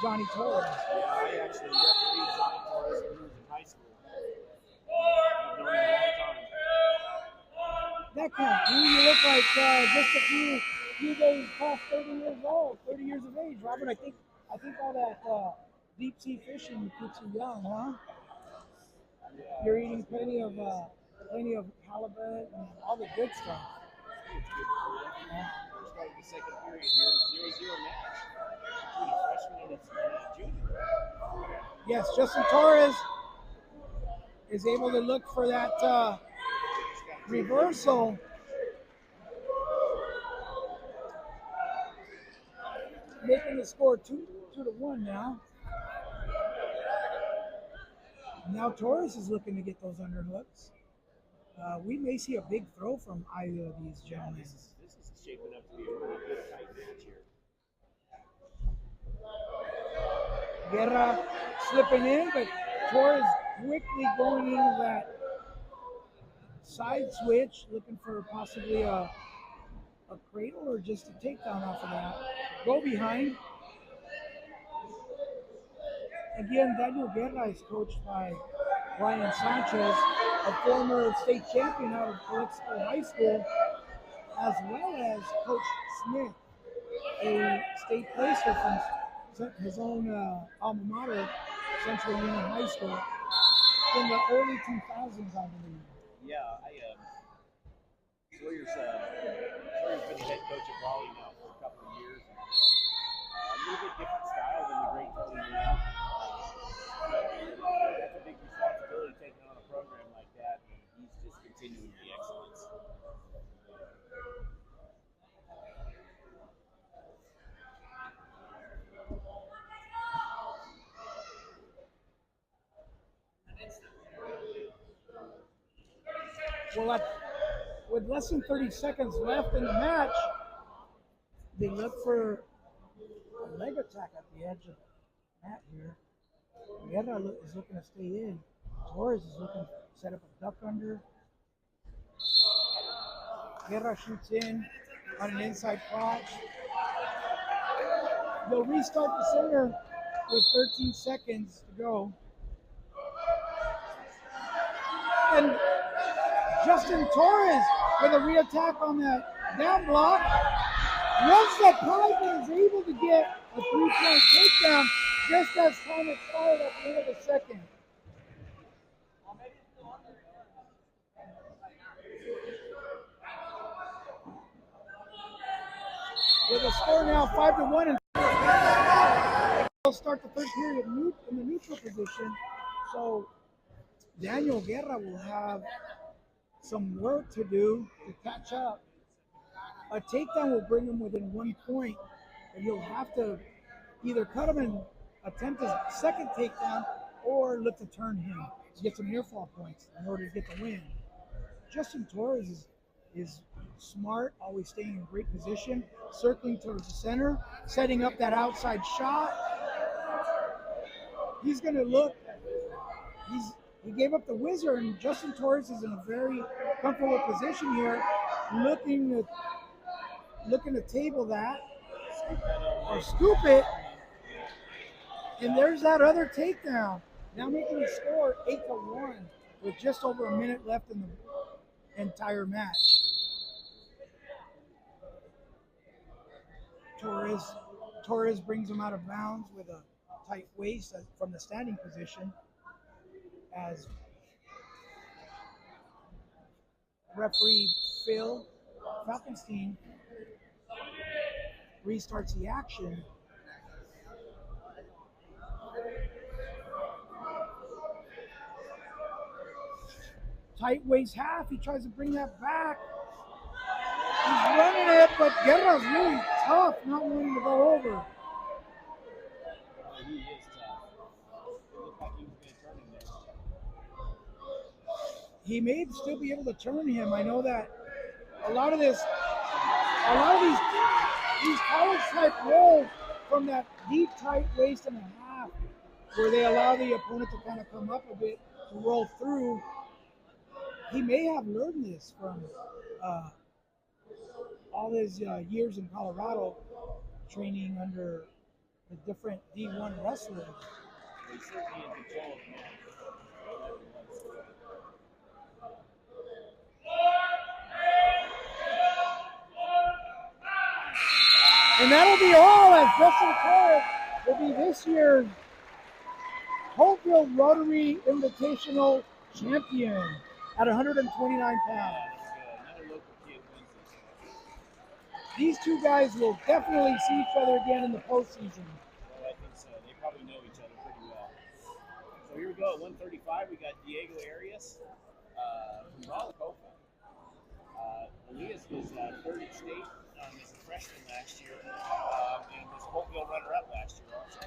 Johnny Torres. Yeah, I actually refereed Johnny Torres when he was in high school. I've known him a long time. That can't be. You look like just a few days past 30 years old, 30 years of age, Robert. I think all that deep sea fishing keeps you young, huh? Yeah. You're eating plenty of halibut and all the good stuff. It's good. We're starting the second period here. 0-0 match between a freshman and a junior. Yes, Justin Torres is able to look for that reversal. Making the score 2-1 now. Now Torres is looking to get those underhooks. We may see a big throw from either of these gentlemen. This is shaping up to be a really good tight match here. Guerra slipping in, but Torres quickly going into that side switch, looking for possibly a cradle or just a takedown off of that. Go behind. Again, Daniel Guerra is coached by Brian Sanchez, a former state champion out of Calexico High School, as well as Coach Smith, a state placer from his own alma mater, Central Union High School, in the early 2000s, I believe. Yeah, Sawyer's been the head coach at Brawley now for a couple of years. And, a little bit different style than the great Tony Brown. That's a big responsibility taking on a program like that, and he's just continuing the excellence. Well, with less than 30 seconds left in the match, they look for a leg attack at the edge of the mat here. Guerra is looking to stay in. Torres is looking to set up a duck under Guerra shoots in on an inside crotch. They'll restart the center with 13 seconds to go. And Justin Torres with a reattack on that down block. Once the Pelican is able to get a 3-point takedown just as time expired at the end of the second. With a score now 5-1, and they'll start the third period in the neutral position. So Daniel Guerra will have some work to do to catch up. A takedown will bring him within 1 point, and he'll have to either cut him and attempt a second takedown or look to turn him to get some near fall points in order to get the win. Justin Torres is smart, always staying in great position, circling towards the center, setting up that outside shot. He's going to look. He gave up the whizzer, and Justin Torres is in a very comfortable position here, looking to table that or scoop it. And there's that other takedown. Now making the score 8-1 with just over a minute left in the entire match. Torres brings him out of bounds with a tight waist from the standing position as referee Phil Falkenstein restarts the action. Tight waist half, he tries to bring that back. He's running it, but Guerra's really tough, not wanting to go over. He is tough. It looked like he was going to turn him there. He may still be able to turn him. I know that a lot of these college type rolls from that deep tight waist and a half, where they allow the opponent to kind of come up a bit to roll through. He may have learned this from all his years in Colorado, training under the different D1 wrestlers. He's certainly in control of the match. And that'll be all, as Justin Torres will be this year's Holtville Rotary Invitational champion at 129 pounds. Another local kid wins this. These two guys will definitely see each other again in the postseason. Well, I think so. They probably know each other pretty well. So here we go at 135. We got Diego Arias from Brawley Sports. Elias was third in state as a freshman last year and was Holtville runner-up last year also.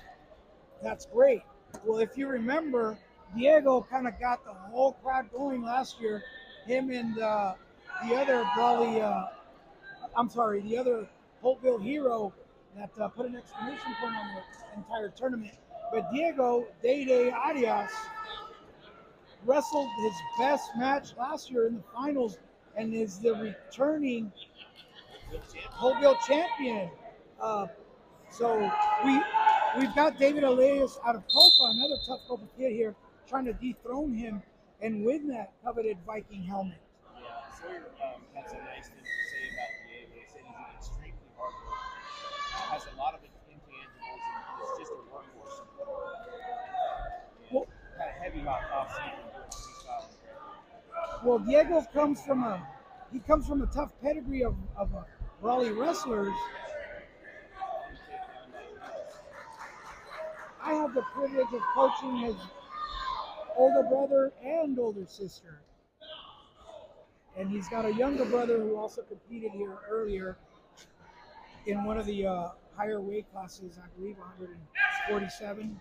That's great. Well, if you remember, Diego kind of got the whole crowd going last year. Him and the other the other Holtville hero that put an exclamation point on the entire tournament. But Diego Day Arias wrestled his best match last year in the finals and is the returning Holtville champion. So we've got David Elias out of Copa, another tough Copa kid here, trying to dethrone him and win that coveted Viking helmet. Yeah, Sawyer had some nice things to say about Diego. He said he's an extremely hard worker, has a lot of intangibles, and is just a workhorse. Well, kind of heavy off-season. Well, Diego comes from a tough pedigree of Brawley wrestlers. I have the privilege of coaching his older brother and older sister. And he's got a younger brother who also competed here earlier in one of the higher weight classes, I believe 147.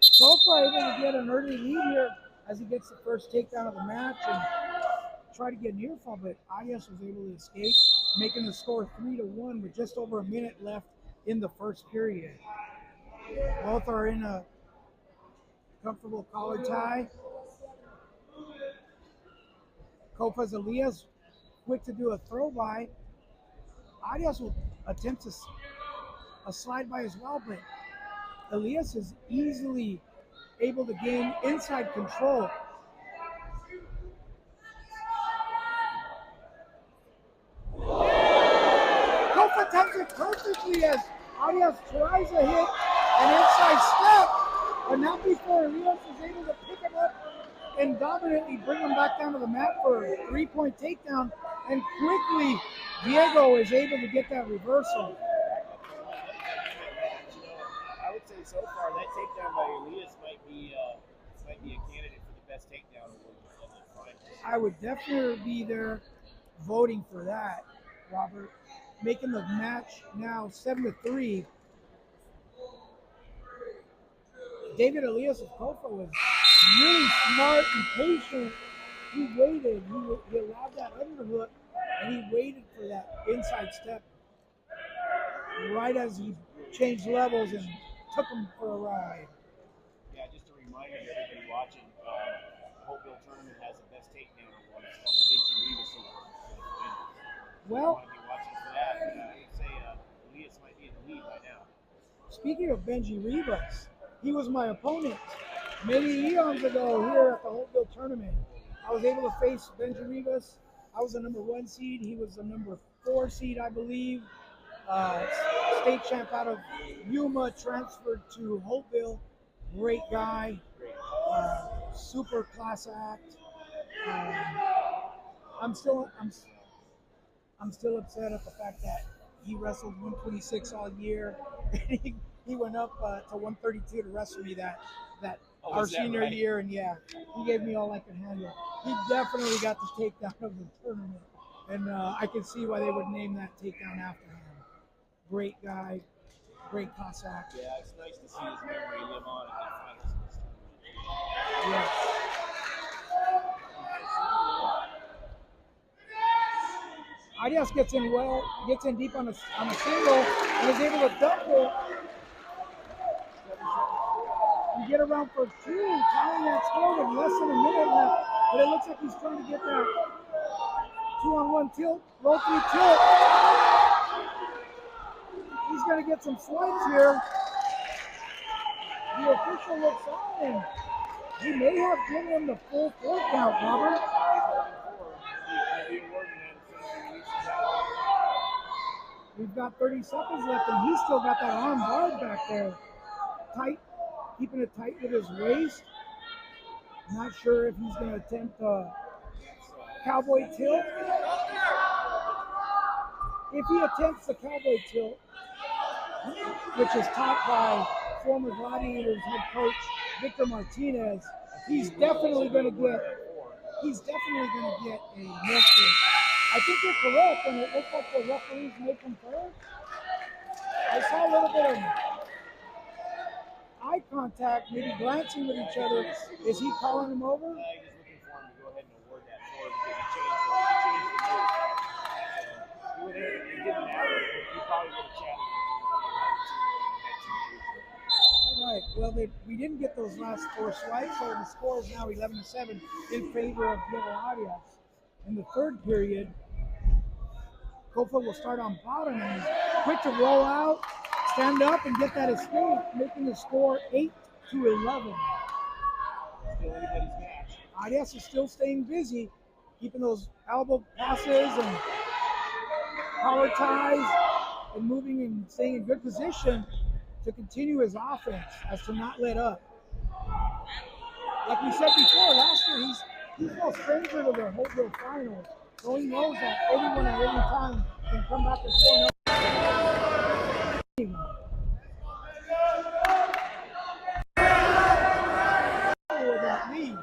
So far able to get an early lead here as he gets the first takedown of the match and try to get near fall, but Arias was able to escape, making the score 3-1 with just over a minute left in the first period. Both are in a Comfortable collar tie. Kofas Elias, quick to do a throw by. Arias will attempt a slide by as well, but Elias is easily able to gain inside control. Kofa times it perfectly as Arias tries a hit, an inside step, but not before Elias is able to pick him up and dominantly bring him back down to the mat for a 3-point takedown, and quickly Diego is able to get that reversal. I would say so far that takedown by Elias might be a candidate for the best takedown award of the finals. I would definitely be there voting for that, Robert. Making the match now 7-3. David Elias of Kofa was really smart and patient. He waited. He allowed that underhook, and he waited for that inside step right as he changed levels and took him for a ride. Yeah, just a reminder to everybody watching, the Hopeville tournament has the best takedown award. It's called the Benji Rivas Award for the finals. Well, If you want to be watching for that, I would say Elias might be in the lead by now. speaking of Benji Rivas, he was my opponent many eons ago here at the Hopeville tournament. I was able to face Benji Rivas. I was the number 1 seed. He was the number 4 seed, I believe. State champ out of Yuma, transferred to Hopeville. Great guy. Super class act. I'm still upset at the fact that he wrestled 126 all year. He went up to 132 to wrestle me that our senior year, and yeah, he gave me all I could handle. He definitely got the takedown of the tournament, and I can see why they would name that takedown after him. Great guy, great class act. Yeah, it's nice to see his memory live on at the finals. Yes. Arias gets in deep on a single, and is able to dump it. And get around for 2, tying that score with less than a minute left. But it looks like he's trying to get that 2-on-1 tilt, roll 3 tilt. He's going to get some swipes here. The official looks on, and he may have given him the full 4 count, Robert. We've got 30 seconds left, and he's still got that arm guard back there. Tight, keeping it tight with his waist. Not sure if he's going to attempt a cowboy tilt. If he attempts the cowboy tilt, which is taught by former Gladiators head coach Victor Martinez, he's definitely going to get a milk. I think you're correct, and it looks like the referees may confer. I saw a little bit of eye contact, maybe glancing with each other. Is he calling him over? He's looking for him to go ahead and award that for him because he changed the move. He didn't have it. He probably would have chatted with him. All right. Well, we didn't get those last 4 swipes, so the score is now 11-7 in favor of Diego Arias. In the third period, Kofa will start on bottom and he's quick to roll out, stand up, and get that escape, making the score 8-11. Still anybody's match. Arias is still staying busy, keeping those elbow passes and collar ties and moving and staying in good position to continue his offense as to not let up. Like we said before, last year he's no stranger to the Hopeville finals, so he knows that anyone at any time can come back and score. That lead.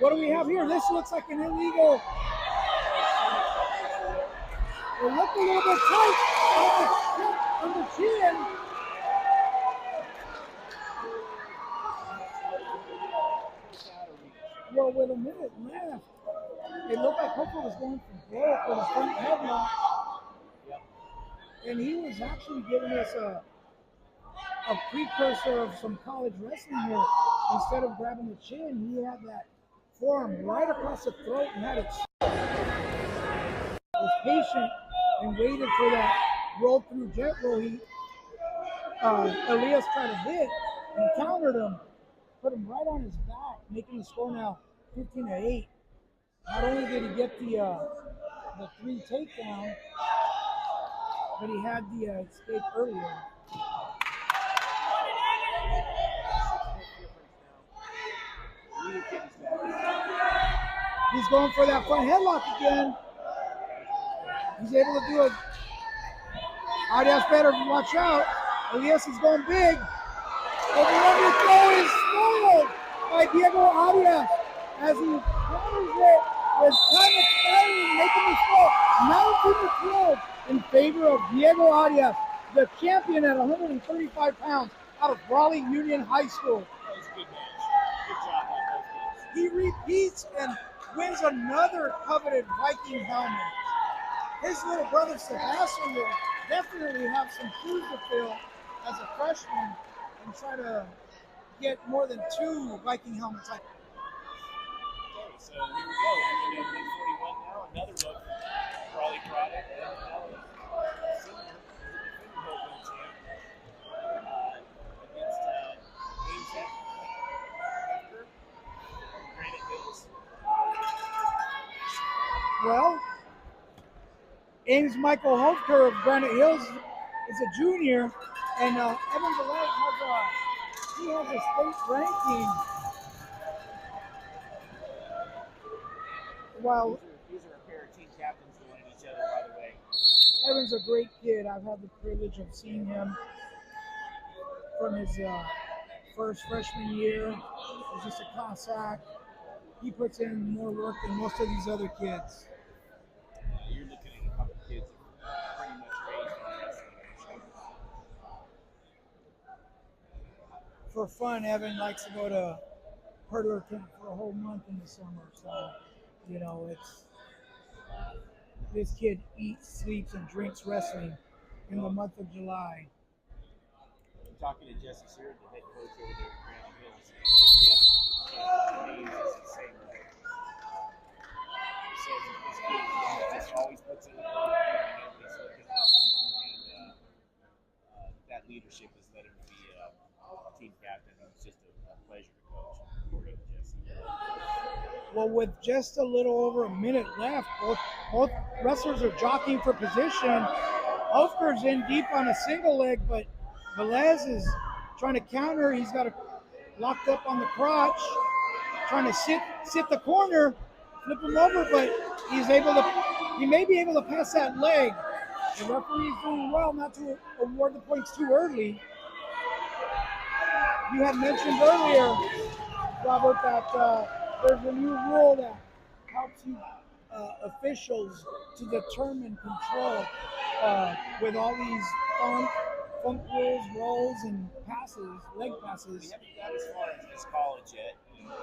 What do we have here? This looks like an illegal. It looked a little bit tight on the chin. Well, with a minute left, it looked like Hooker was going for broke with a front headlock. And he was actually giving us a precursor of some college wrestling here. instead of grabbing the chin, he had that forearm right across the throat and had it. Was patient and waited for that roll through jet roll. Elias tried to hit and countered him, put him right on his back, making the score now 15-8. Not only did he get the 3 takedown, but he had the escape earlier. He's going for that front headlock again. He's able to do it. Arias better watch out. Elias is going big. But the underthrow is spoiled by Diego Arias as he counters it with time expiring, making the score 19-12 in favor of Diego Arias, the champion at 135 pounds out of Brawley Union High School. That was a good match. Good job on both kids. He repeats and wins another coveted Viking helmet. His little brother Sebastian will definitely have some shoes to fill as a freshman and try to get more than 2 Viking helmets. Okay, so here we go. We're going to 41 now. Another look for Brawley product. Senior, defender Hogan champ against Ames Hector, Granite Hills. Well, Ames Michael Hofker of Granite Hills is a junior, and Evan Velez has a state ranking. While These are a pair of team captains going at each other, by the way. Evan's a great kid. I've had the privilege of seeing him from his first freshman year. He's just a class act. He puts in more work than most of these other kids. You're looking at a couple kids that are pretty much raised on wrestling. For fun, Evan likes to go to hurdler camp for a whole month in the summer. So, you know, it's this kid eats, sleeps, and drinks wrestling in the month of July. I'm talking to Jesse Sear, the head coach over there at Granite Hills. He says the same way. He says this kid just always puts in the work and nobody's looking up. And that leadership has led him to be a team captain. It's just a pleasure to coach, according to Jesse. Well, with just a little over a minute left, both wrestlers are jockeying for position. Hofker's in deep on a single leg, but Velez is trying to counter. He's got it locked up on the crotch, trying to sit the corner, flip him over, but he may be able to pass that leg. The referee is doing well not to award the points too early. You had mentioned earlier, Robert, that there's a new rule that helps you officials to determine control with all these funk rules, rolls, and passes, leg passes. We haven't got as far as this college yet. You know,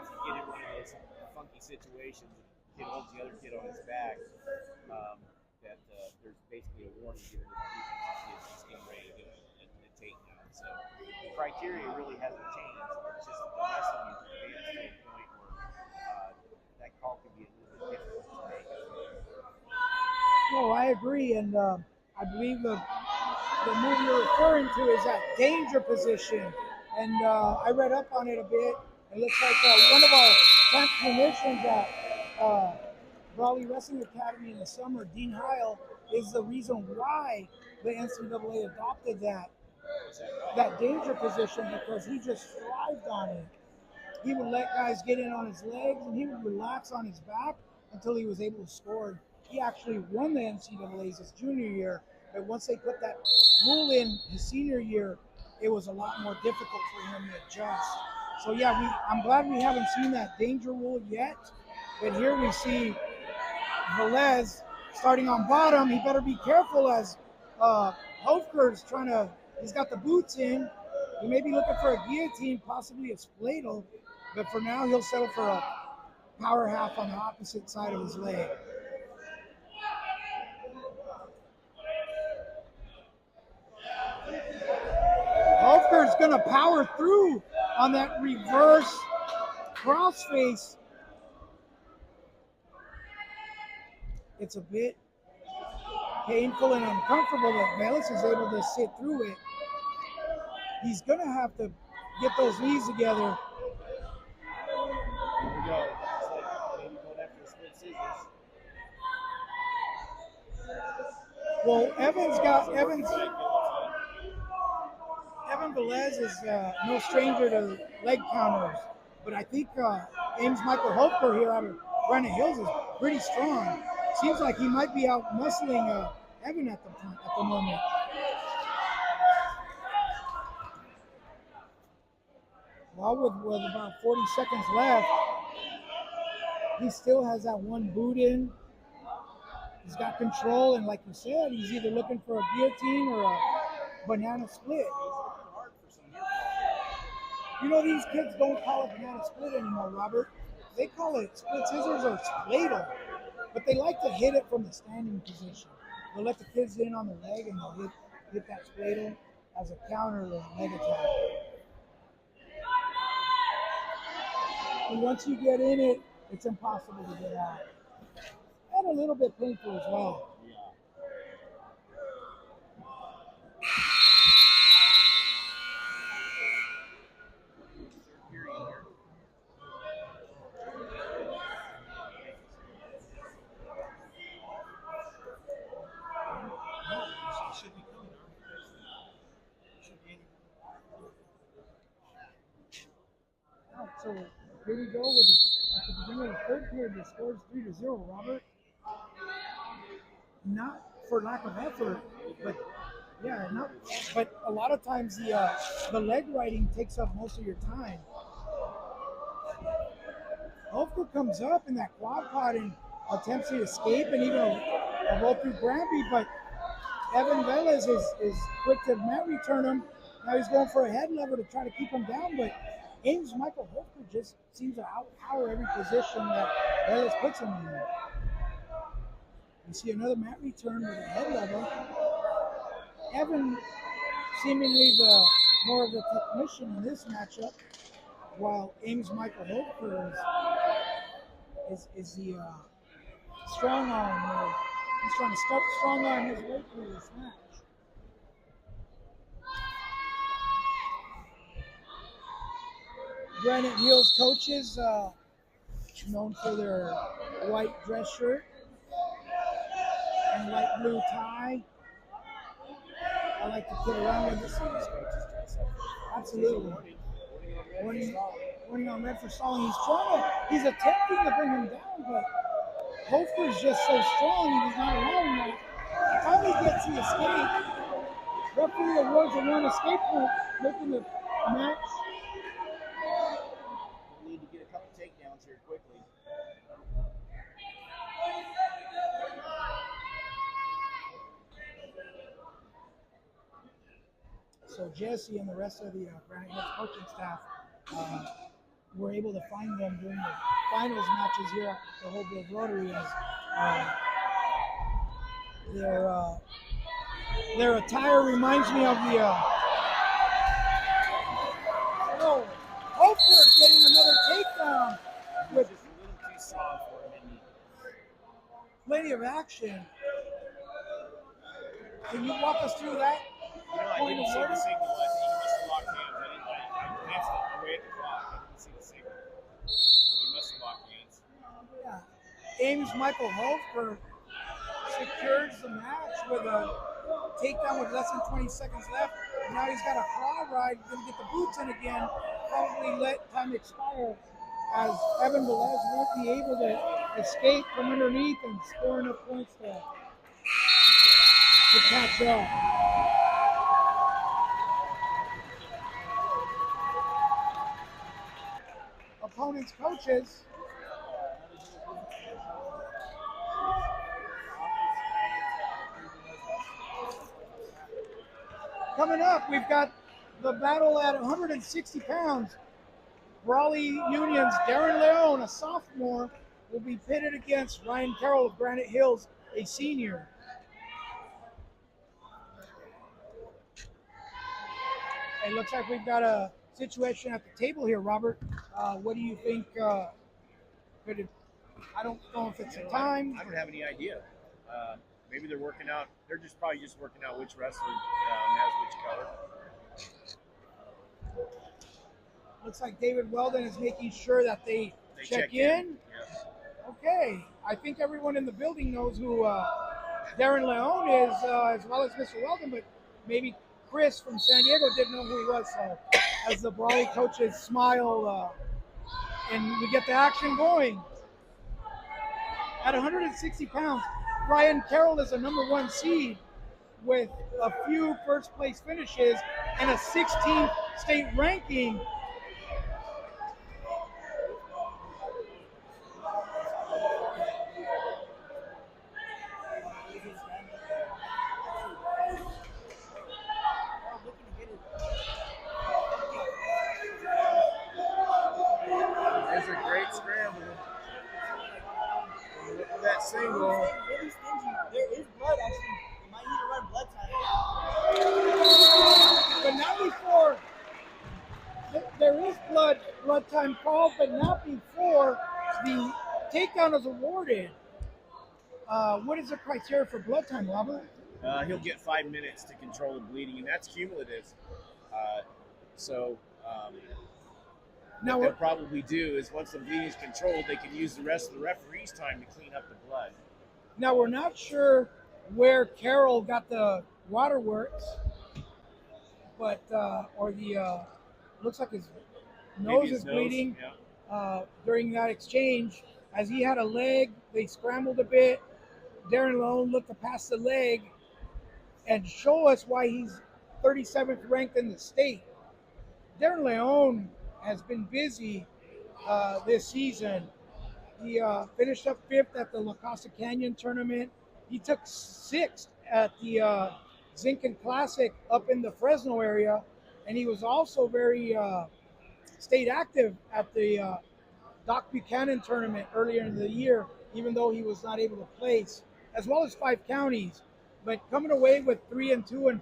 if you get in one of those funky situations, the kid holds the other kid on his back, that there's basically a warning given to the defensive kids he's getting ready to do a takedown. So the criteria really hasn't changed. It's just that the wrestling is advanced to a point where that call can be a little bit difficult to make. No, I agree, and I believe the move you're referring to is that danger position, and I read up on it a bit. It looks like one of our camp clinicians at Brawley Wrestling Academy in the summer, Dean Heil, is the reason why the NCAA adopted that danger position, because he just thrived on it. He would let guys get in on his legs, and he would relax on his back until he was able to score. He actually won the NCAAs his junior year, but once they put that rule in his senior year, it was a lot more difficult for him to adjust. So yeah, I'm glad we haven't seen that danger rule yet, but here we see Velez starting on bottom. He better be careful as Hofker's he's got the boots in. He may be looking for a guillotine, possibly a spladle, but for now he'll settle for a power half on the opposite side of his leg. Hofker's going to power through on that reverse crossface. It's a bit painful and uncomfortable, but Velas is able to sit through it. He's going to have to get those knees together. Here we go. It's like maybe going after the split scissors. Well, Evan Velez is no stranger to leg counters, but I think Ames Michael Hopker here out of Granite Hills is pretty strong. Seems like he might be out muscling Evan at the moment. Well, with about 40 seconds left, he still has that one boot in. He's got control, and like you said, he's either looking for a guillotine or a banana split. You know, these kids don't call it banana split anymore, Robert. They call it split scissors or spladle, but they like to hit it from the standing position. They'll let the kids in on the leg, and they'll hit that spladle as a counter to a leg attack. And once you get in it, it's impossible to get out. And a little bit painful as well. So here we go with at the beginning of the third period. The score is 3-0, Robert. Not for lack of effort, but but a lot of times the leg riding takes up most of your time. Hofker comes up in that quad pod and attempts to escape and even a roll through Granby, but Evan Velez is quick to mat return him. Now he's going for a head lever to try to keep him down, but Ames Michael Hofker just seems to outpower every position that Velez puts him in. You see another mat return with a head lever. Evan seemingly the more of the technician in this matchup, while Ames Michael Hofker is the strong arm. He's trying to strong arm his way through this match. Granite Hills coaches, known for their white dress shirt and light blue tie. I like to kid around with this. Absolutely. Warning on red for stalling. He's attempting to bring him down, but Hofker's just so strong, he's not allowing that. Finally gets the escape. Referee awards a one escape point, making the match. We need to get a couple takedowns here quickly. So Jesse and the rest of the Granite Hills coaching staff were able to find them during the finals matches here at the Holbrook Rotary as their attire reminds me of the Hofker getting another takedown with Just a little too soft for him. plenty of action. Can you walk us through that? You know, I didn't see the signal. I think he must have locked hands. I glanced away at the clock. I didn't see the signal. He must have locked hands. Yeah. Ames Michael Hofker secures the match with a takedown with less than 20 seconds left. And now he's got a claw ride, going to get the boots in again, probably let time expire as Evan Velez won't be able to escape from underneath and score enough points to catch up. Opponents' coaches coming up, we've got the battle at 160 pounds. Brawley Union's Darren Leon, a sophomore, will be pitted against Ryan Carroll of Granite Hills, a senior. It looks like we've got a situation at the table here, Robert. What do you think? Could it, I don't know if it's a time. I don't have any idea. Maybe they're working out. They're probably just working out which wrestler has which color. Looks like David Weldon is making sure that they check in. Yes. Okay, I think everyone in the building knows who Darren Leon is, as well as Mr. Weldon, but maybe Chris from San Diego didn't know who he was. So, as the Brawley coaches smile, and we get the action going. At 160 pounds, Ryan Carroll is a #1 seed with a few first place finishes and a 16th state ranking. There's a great scramble. Look at that single. Really stingy. There is blood actually. You might need to run blood time. But not before. There is blood time called, but not before the takedown is awarded. What is the criteria for blood time, Robert? He'll get 5 minutes to control the bleeding, and that's cumulative. Now, What they'll probably do is once the bleeding is controlled, they can use the rest of the referee's time to clean up the blood. now we're not sure where Carroll got the waterworks, but looks like his nose Maybe his is bleeding. Yeah. During that exchange, as he had a leg, they scrambled a bit. Darren Leon looked to pass the leg and show us why he's 37th ranked in the state. Darren Leon has been busy this season. He finished up 5th at the La Casa Canyon tournament. He took 6th at the Zinken Classic up in the Fresno area, and he was also very stayed active at the Doc Buchanan tournament earlier in the year, even though he was not able to place, as well as 5 counties. But coming away with 3-2 and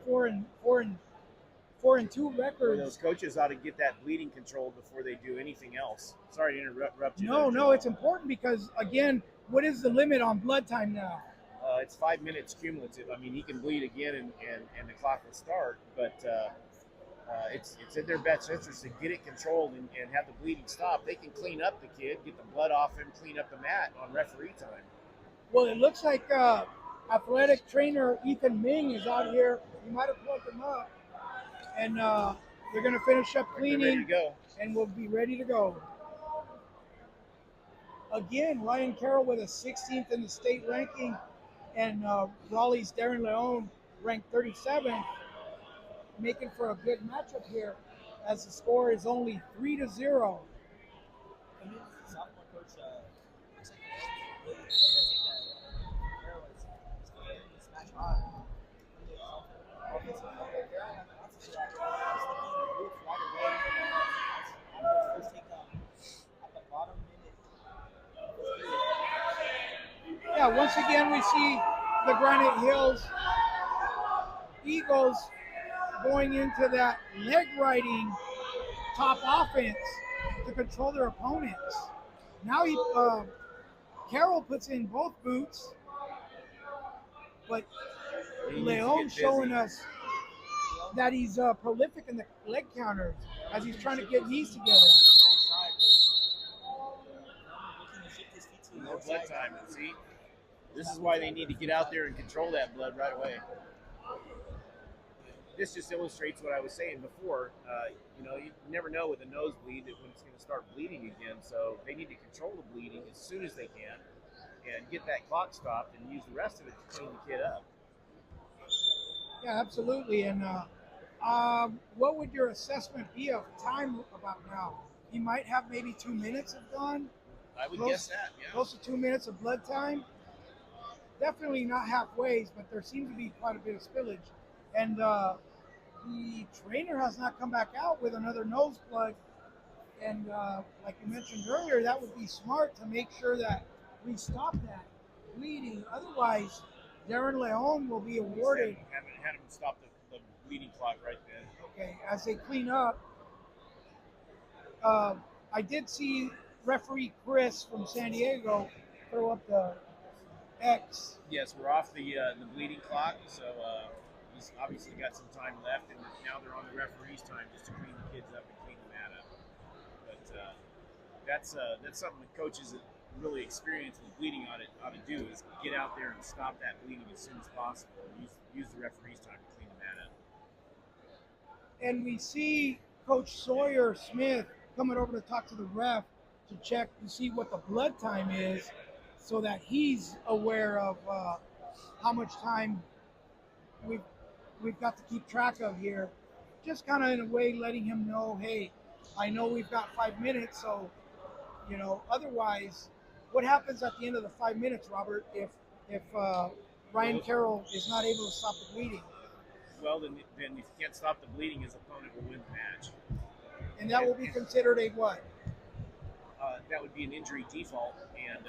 4-2 records. Those coaches ought to get that bleeding controlled before they do anything else. Sorry to interrupt you. No, it's important because, again, what is the limit on blood time now? It's 5 minutes cumulative. I mean, he can bleed again and the clock will start, but it's in their best interest to get it controlled and have the bleeding stop. They can clean up the kid, get the blood off him, clean up the mat on referee time. Well, it looks like athletic trainer Ethan Ming is out here. You might have plugged him up. And they're going to finish up cleaning, Ready to go. And we'll be ready to go. Again, Ryan Carroll with a 16th in the state ranking, and Brawley's Darren Leon ranked 37th, making for a good matchup here, as the score is only 3-0. Sophomore coach, looks like really take that Carroll is going to smash hard. Yeah, once again we see the Granite Hills Eagles going into that leg riding top offense to control their opponents. Now Carroll puts in both boots, but Leon showing us that he's prolific in the leg counters as he's trying to get knees together. No blood time. See, this is why they need to get out there and control that blood right away. This just illustrates what I was saying before. You never know with a nosebleed when it's going to start bleeding again. So they need to control the bleeding as soon as they can and get that clot stopped and use the rest of it to clean the kid up. Yeah, absolutely. And what would your assessment be of time about now? He might have maybe 2 minutes of gone. I would guess that, yeah. Close to 2 minutes of blood time. Definitely not halfways, but there seems to be quite a bit of spillage. And the trainer has not come back out with another nose plug. And like you mentioned earlier, that would be smart to make sure that we stop that bleeding. Otherwise, Darren Leon will be awarded. Had him stop the bleeding clot right then. Okay, as they clean up, I did see referee Chris from San Diego throw up the X. Yes, we're off the bleeding clock, so he's obviously got some time left, and now they're on the referee's time just to clean the kids up and clean the mat up. But that's something that coaches that really experience with bleeding ought to do is get out there and stop that bleeding as soon as possible. And use the referee's time to clean the mat up. And we see Coach Sawyer Smith coming over to talk to the ref to check to see what the blood time is, so that he's aware of how much time we've got to keep track of here. Just kind of in a way letting him know, hey, I know we've got 5 minutes, so otherwise, what happens at the end of the 5 minutes, Robert, if Ryan Carroll is not able to stop the bleeding? Well, then if you can't stop the bleeding, his opponent will win the match. And that will be considered a what? That would be an injury default. And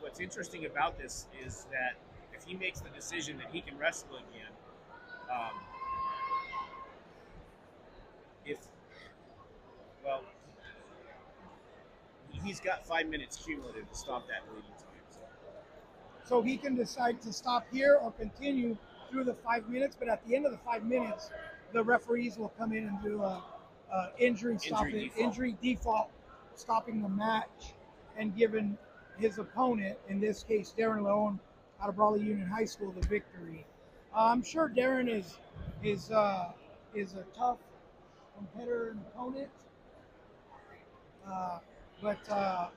what's interesting about this is that if he makes the decision that he can wrestle again, he's got 5 minutes cumulative to stop that bleeding time. So he can decide to stop here or continue through the 5 minutes, but at the end of the 5 minutes, the referees will come in and do a injury default, stopping the match and giving his opponent, in this case Darren Leone out of Brawley Union High School, the victory. I'm sure Darren is a tough competitor and opponent, but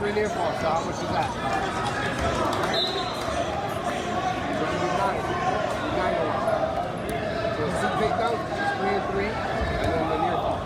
3 near falls. So how much is that? So 2 takedowns, 3 and 3, and then the near fall.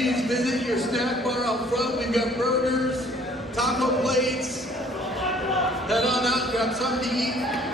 please visit your snack bar out front. We've got burgers, taco plates. Head on out, grab something to eat.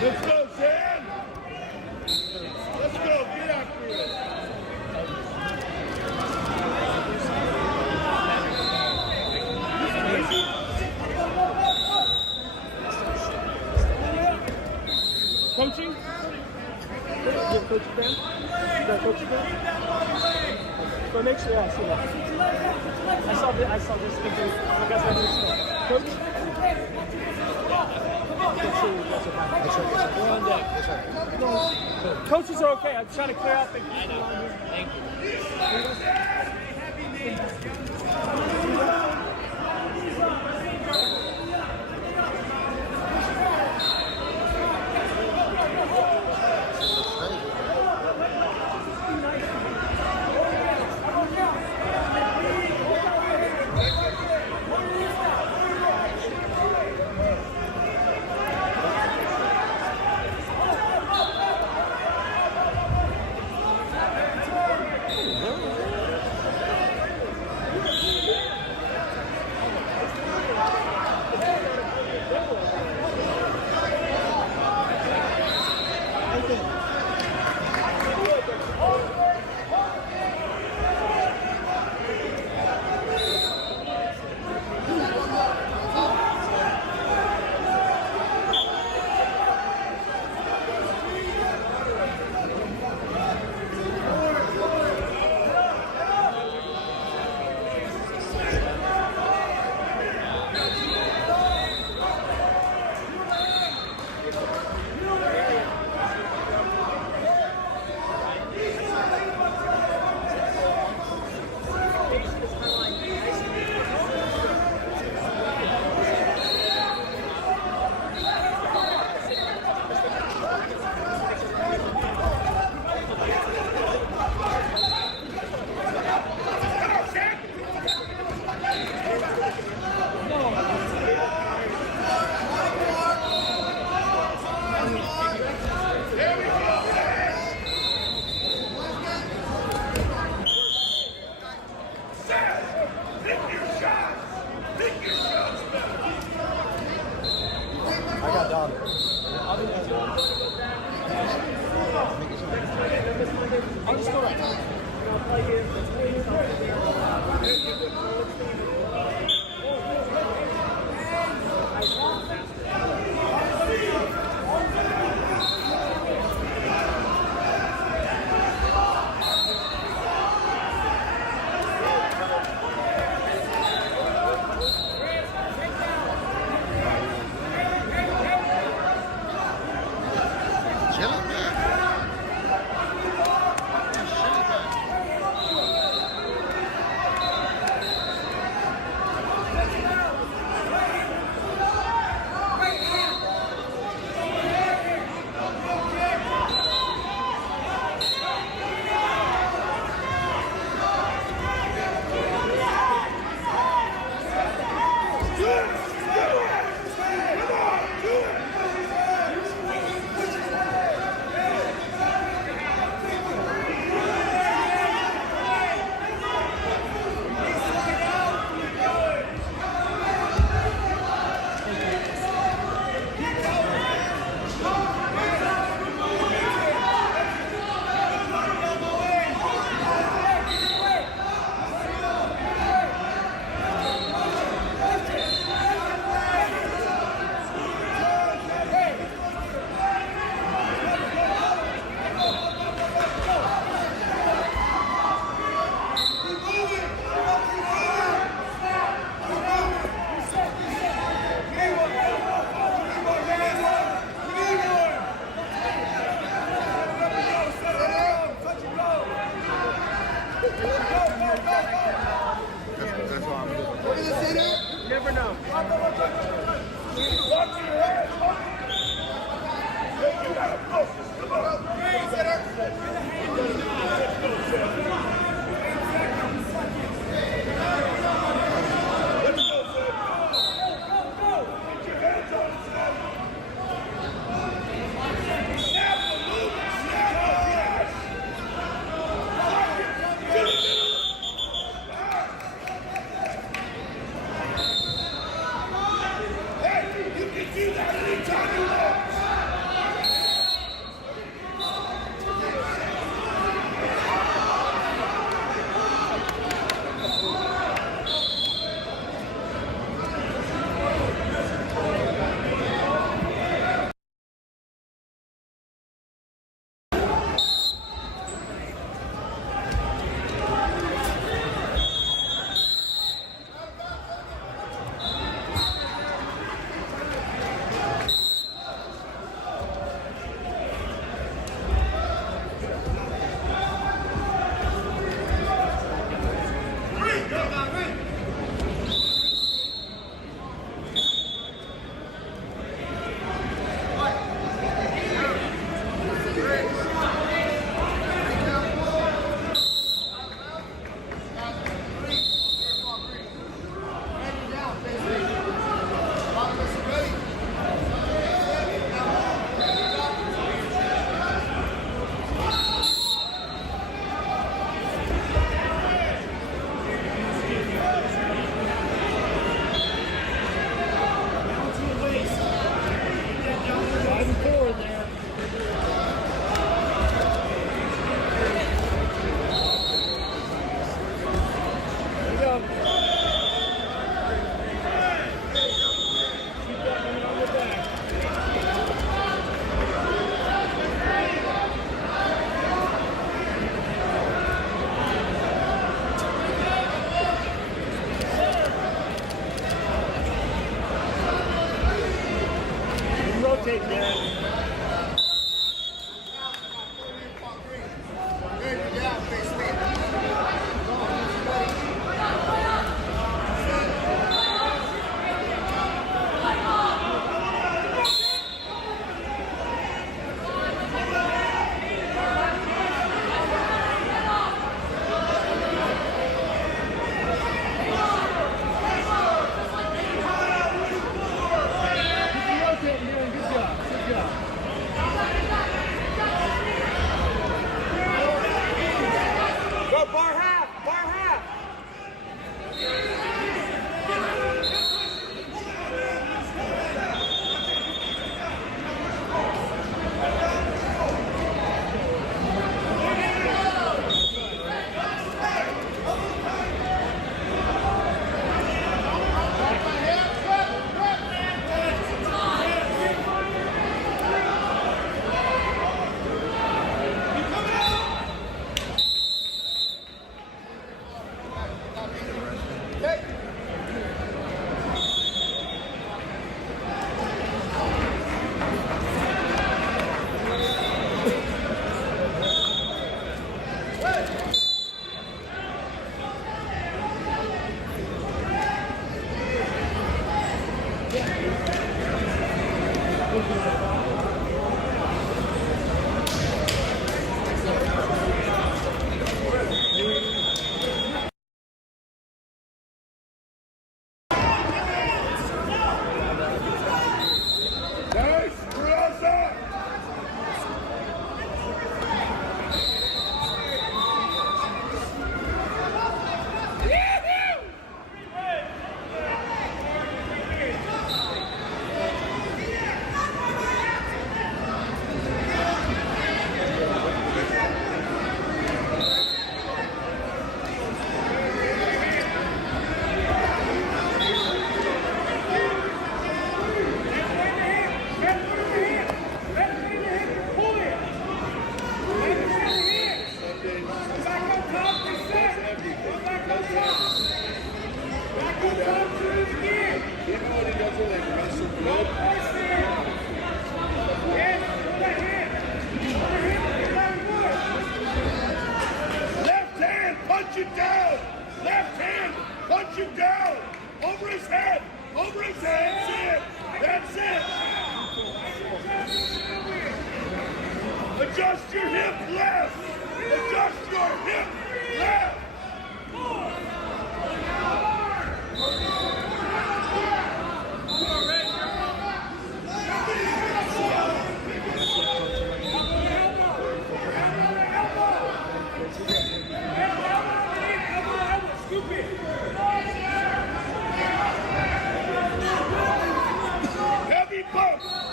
Let's go, Sam! Let's go, get after it! Coaching? You're Coach Ben? Is that Coach Ben? So make sure, yeah, I see that. I saw this. I guess I didn't Coach? We're on deck. No, coaches are okay. I'm trying to clear out the. I know. Thank over now. You can do that. Adjust your hip left. Adjust your hip left.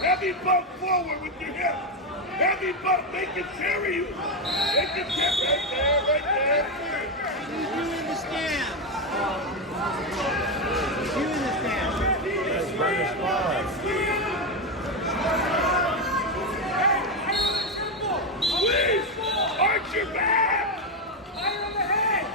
Heavy bump forward with your hip. Heavy bump. They can carry you. They can carry right there, right there. You in the stand. You in the stand. That's very smart. Squeeze. Arch your back. Fire on the head.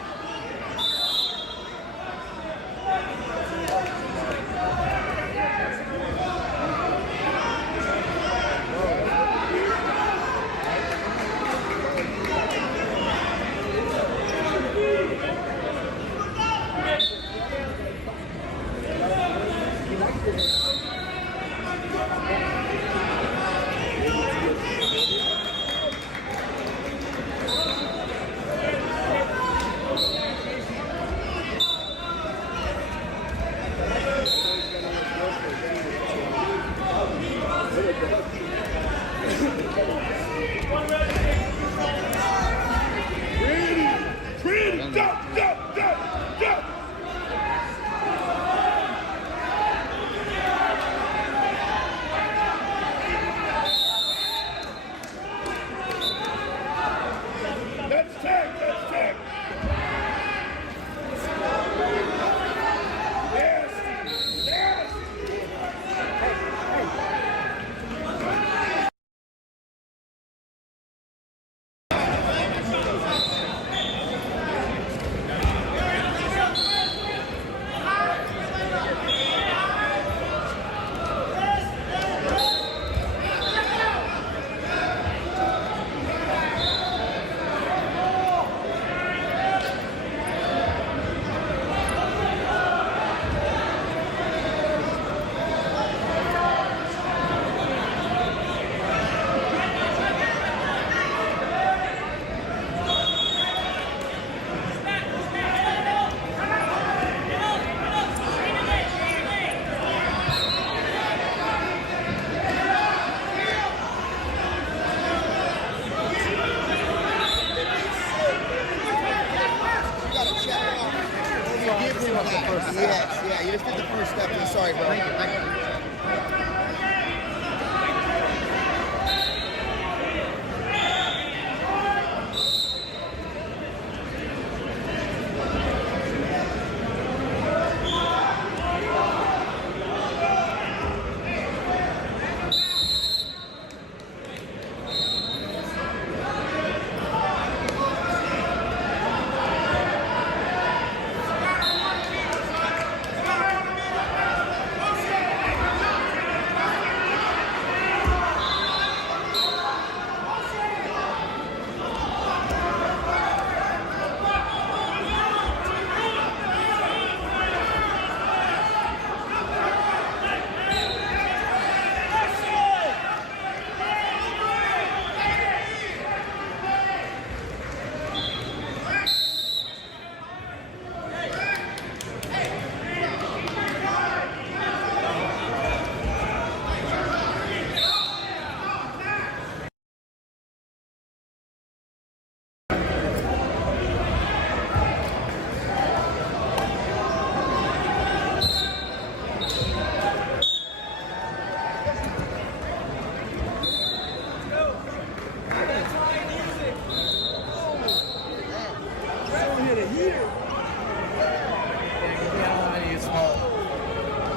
Yeah, you just did the first step. I'm sorry, bro. Thank you.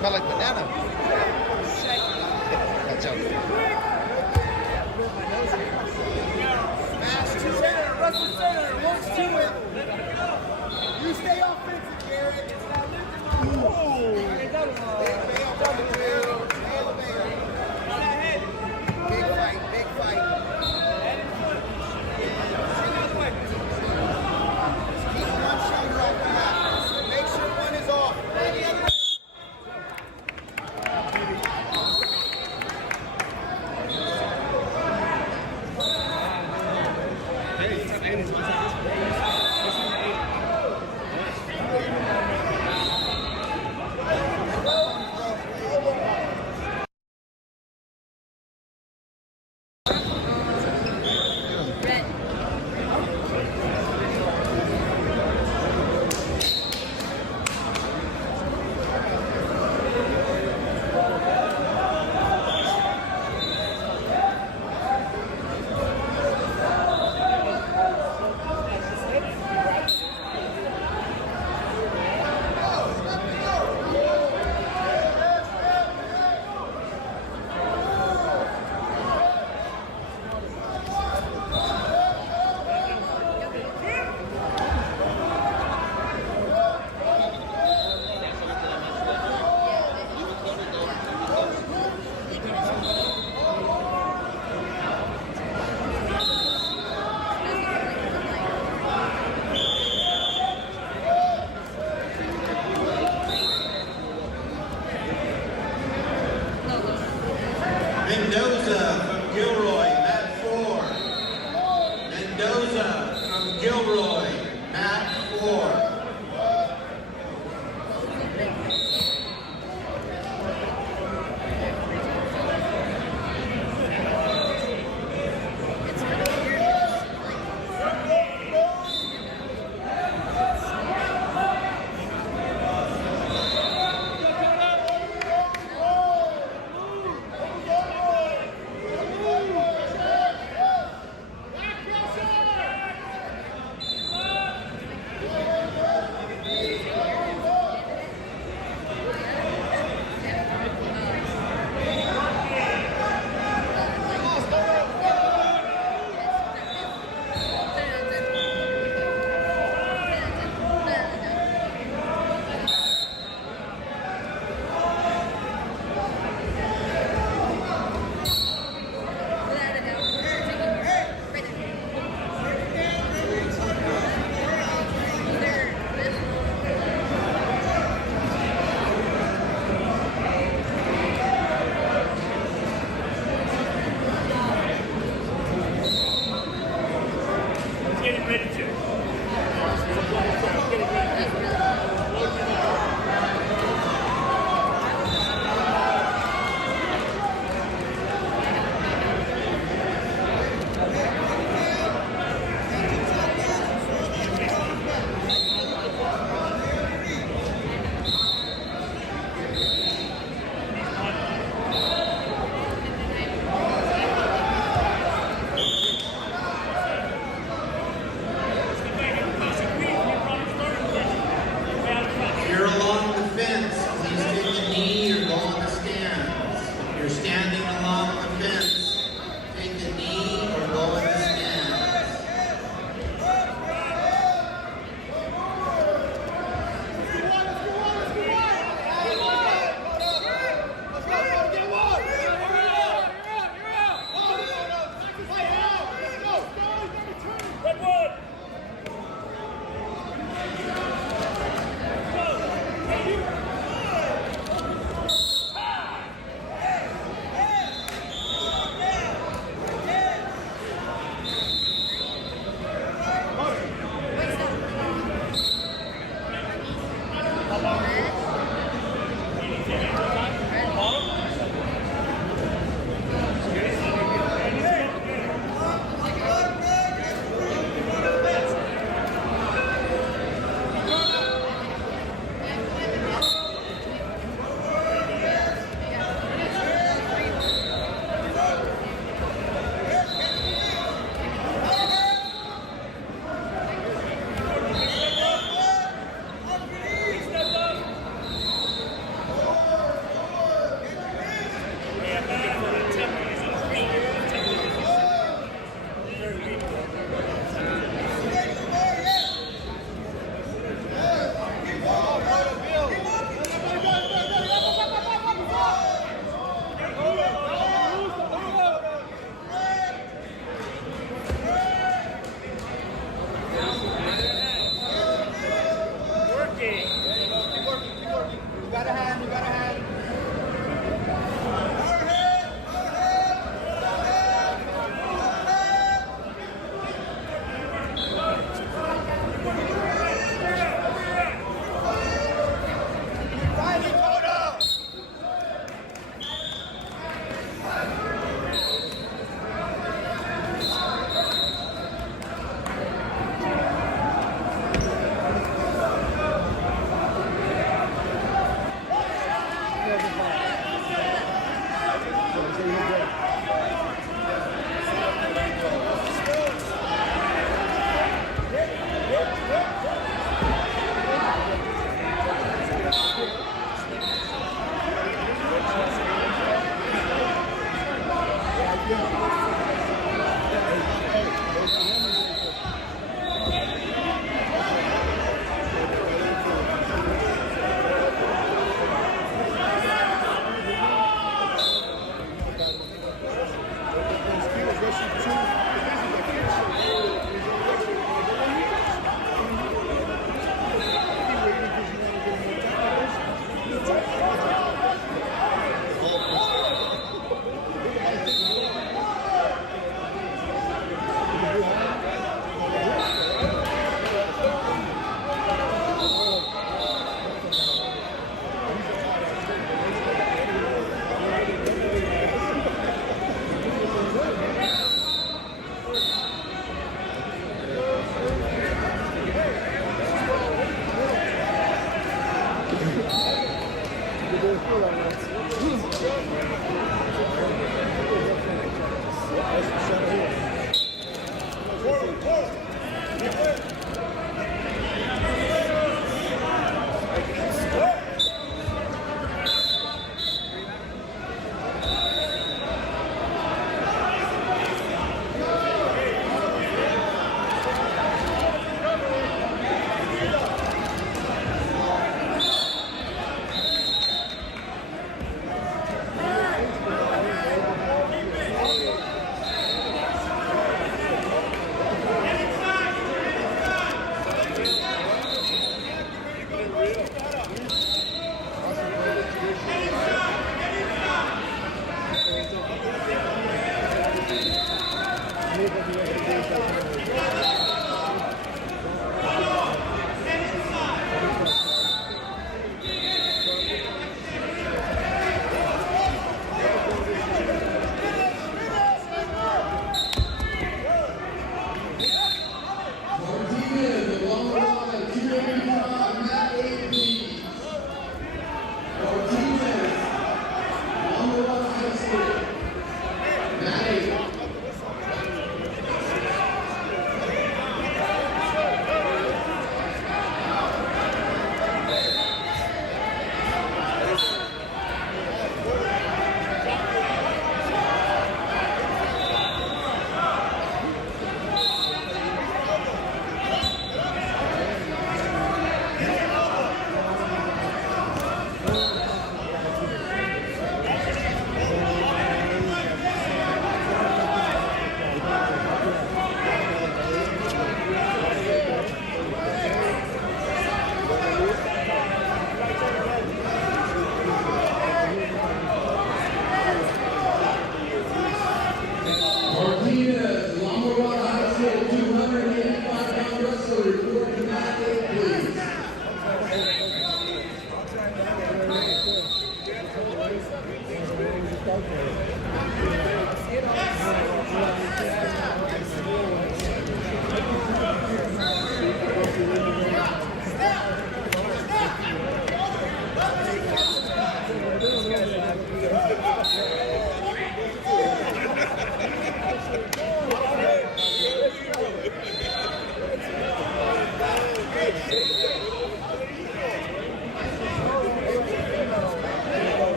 Smell like banana. That's joking. Smash to center, Russell center, wants to it. You stay offensive, Garrett. Big fight, big fight. Keep one shoulder off the mat. Make sure one is off. The other is.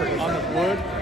On the wood.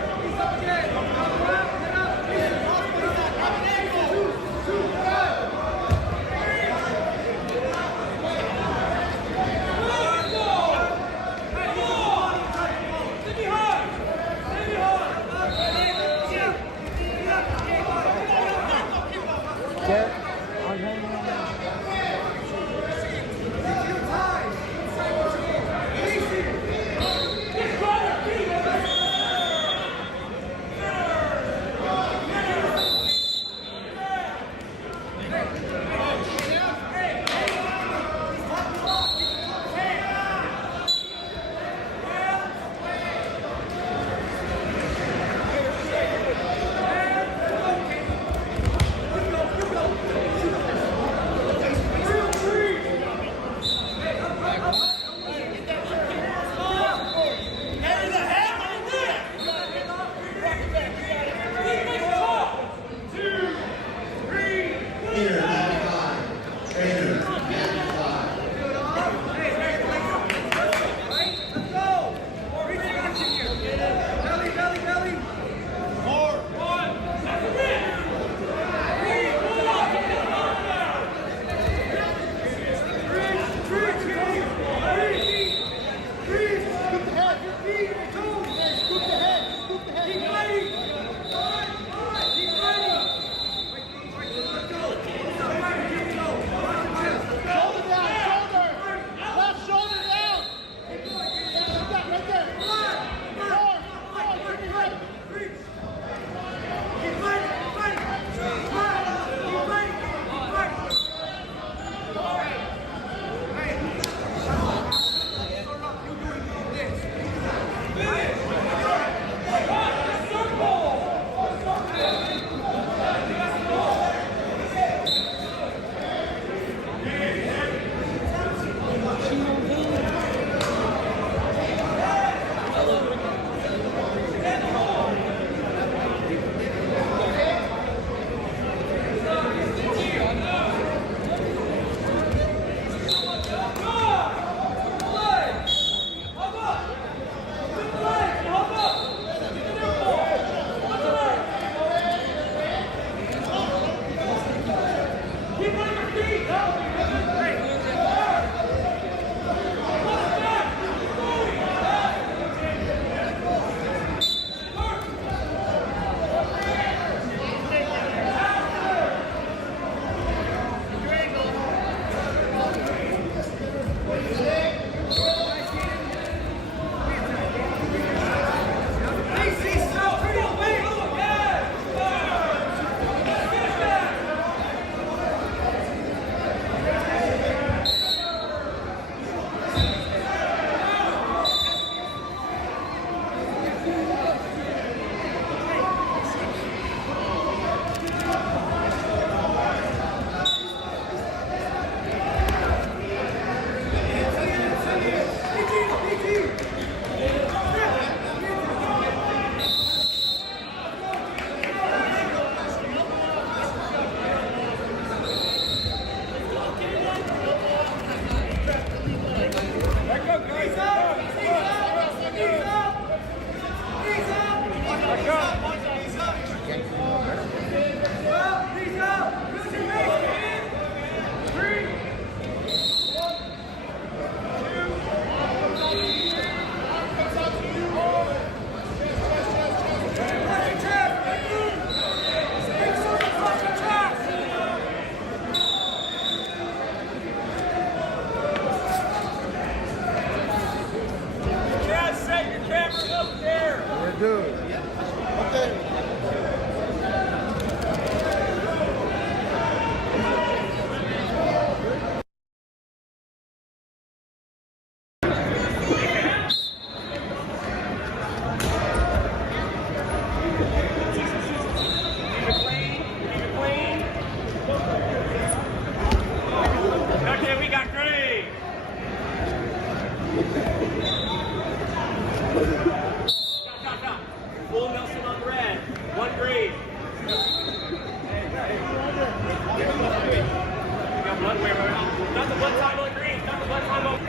other way around. Not the blood time on green. Not the blood time on green.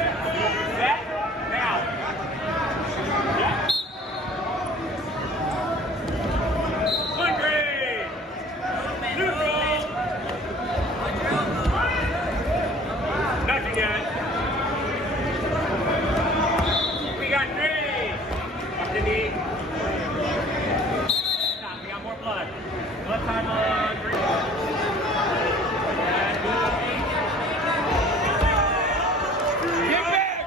Set. Now. Yeah. One green. Neutral. Nothing yet. We got green. Up the knee. Stop. We got more blood. Blood time on green. Get back!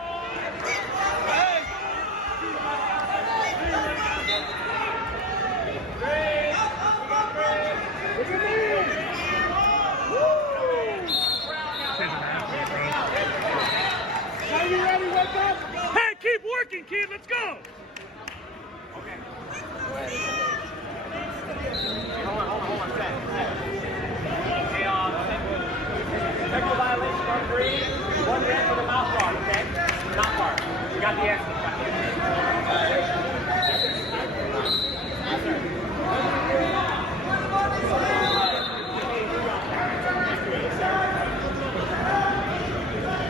Are you ready? Wake up! Hey, keep working, kid. Let's go. Okay. Hold on. Set. Okay, technical violation on green. One red for the mouth guard, okay? Mouth guard. You got the exit.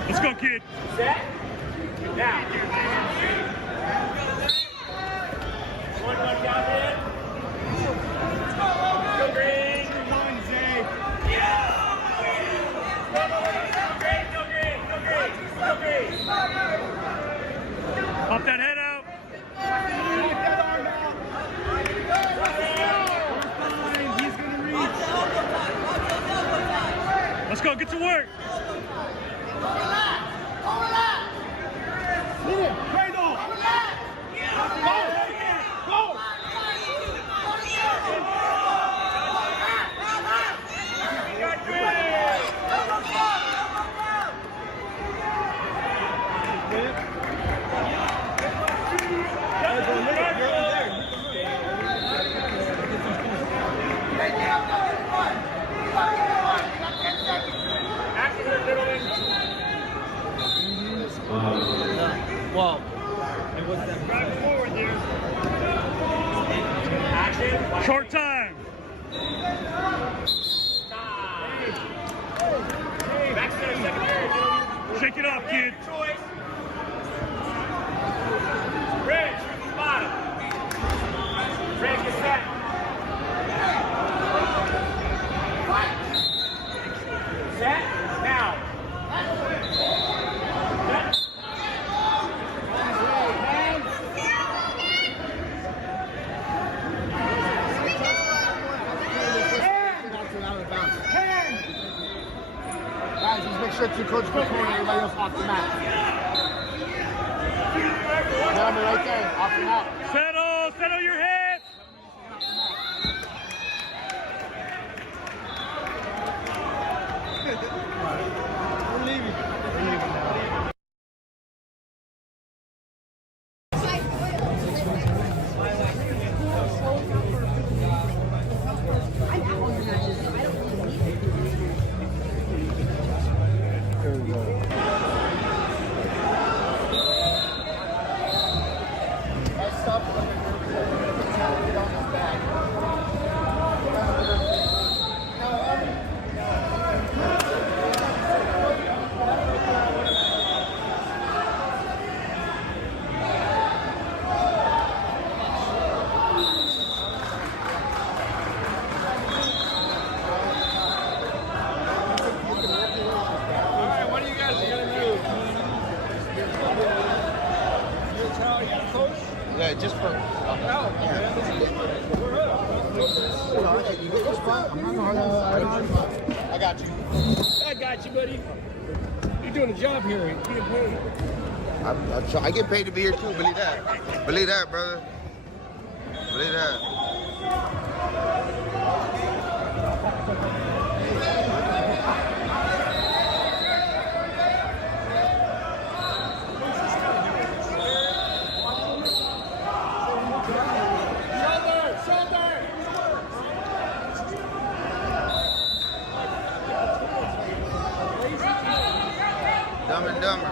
Let's go, kid. Set. Now. One down in. Go green. Come on, Zay. Go green. Pop that head out. He's gonna reach. Let's go. Get to work. Whoa. Drive forward there. Action. Short time. Back center, secondary. Shake it off, kid. Choice. Red, bottom. Red, get set. Set. Now. Set. Guys, just make sure two coaches go corner, everybody else off the mat. Number right there, off the mat. Settle your head. We're leaving. Yeah, just for. I got you. I got you, buddy. You're doing a job here. You're getting paid. I get paid to be here too. Believe that. Believe that, brother. Believe that. Dumb and Dumber.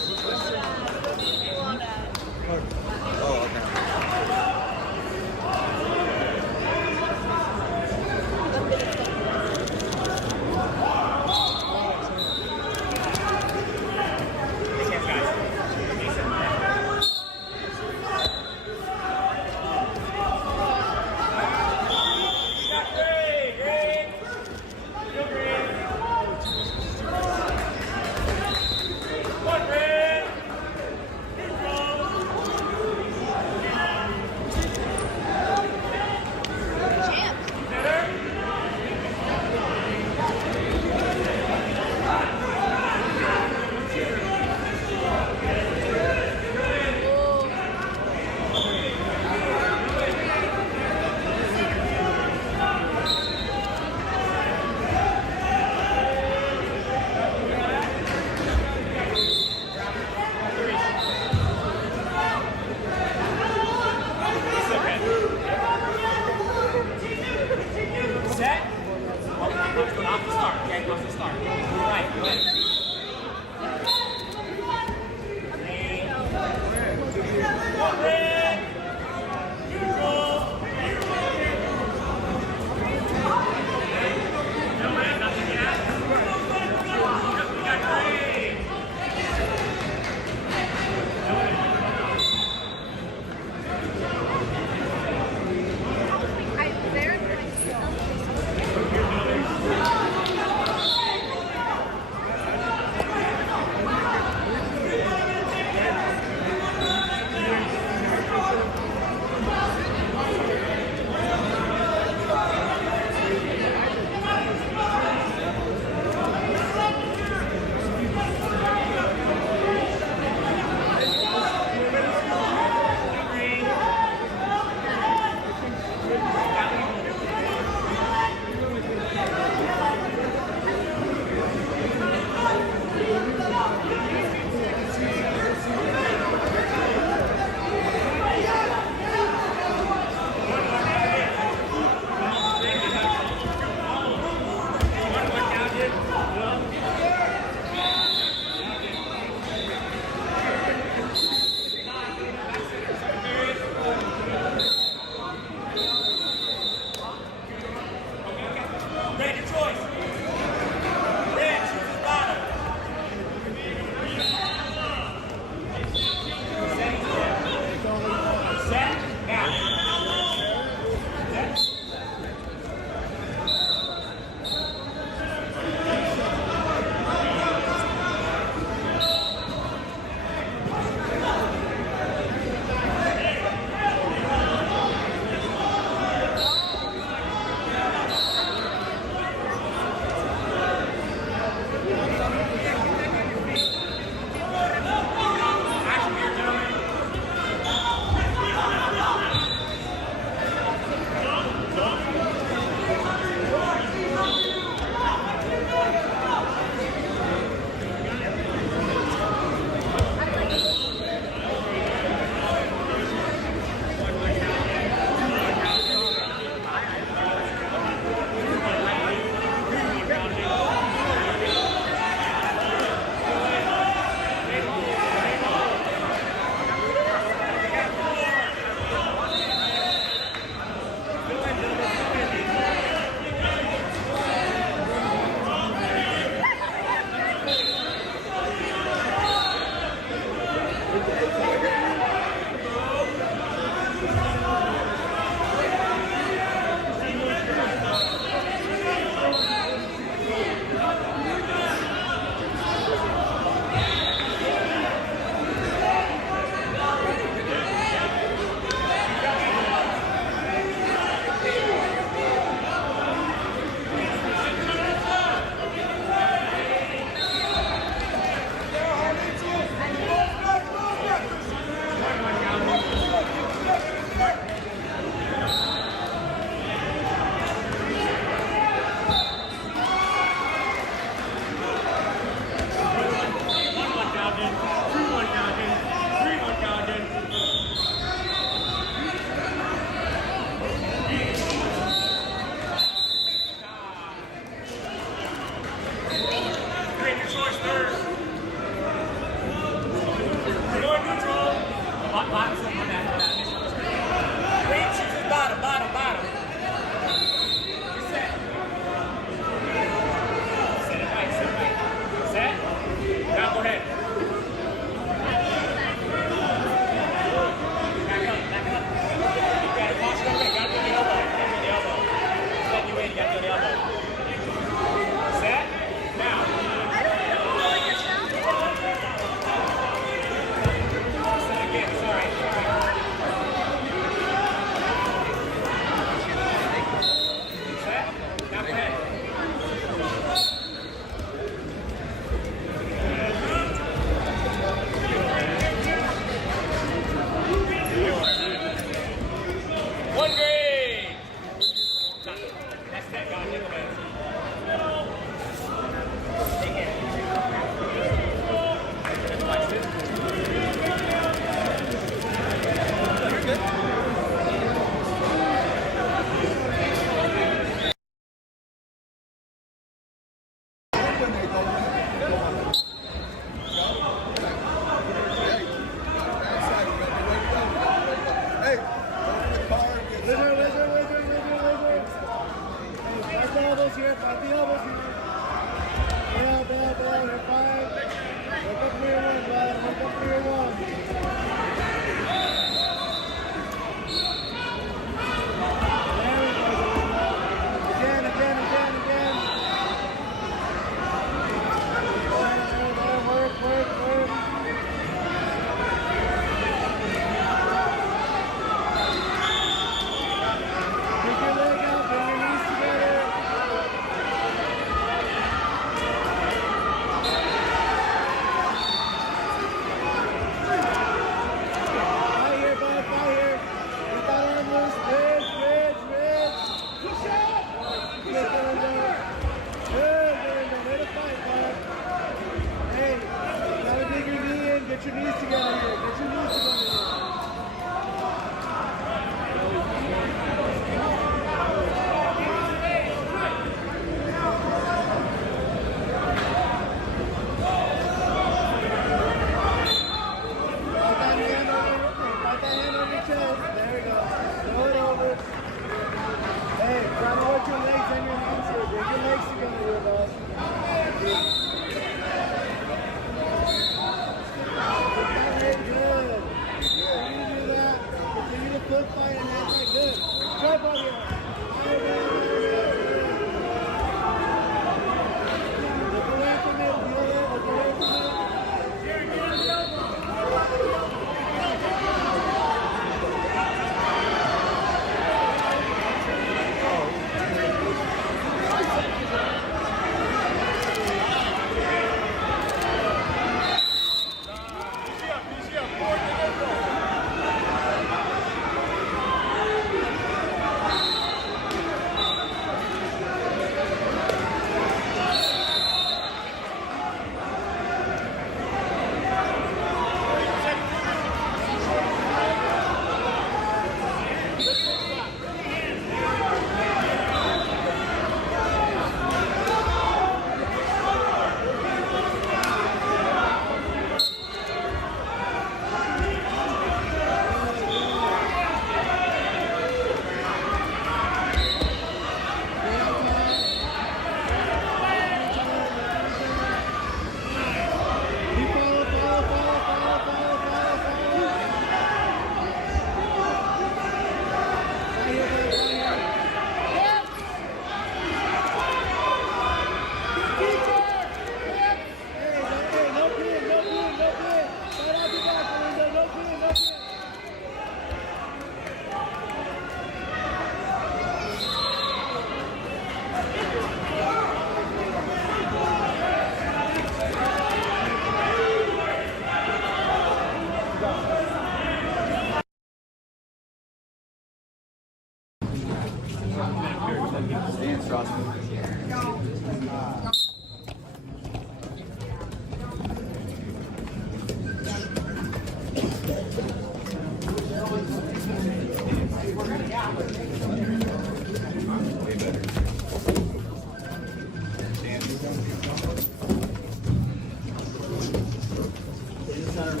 Feel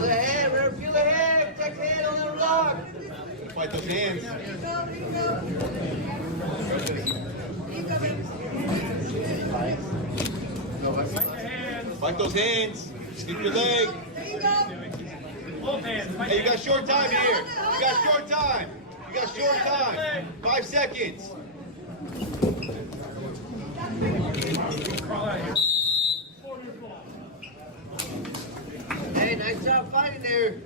the hand, River. Feel the hand. Protect the hand on that rock. Fight those hands. Fight those hands. Keep your leg. Hey, you got short time here. You got short time. You got short time. 5 seconds. Hey, nice job fighting there.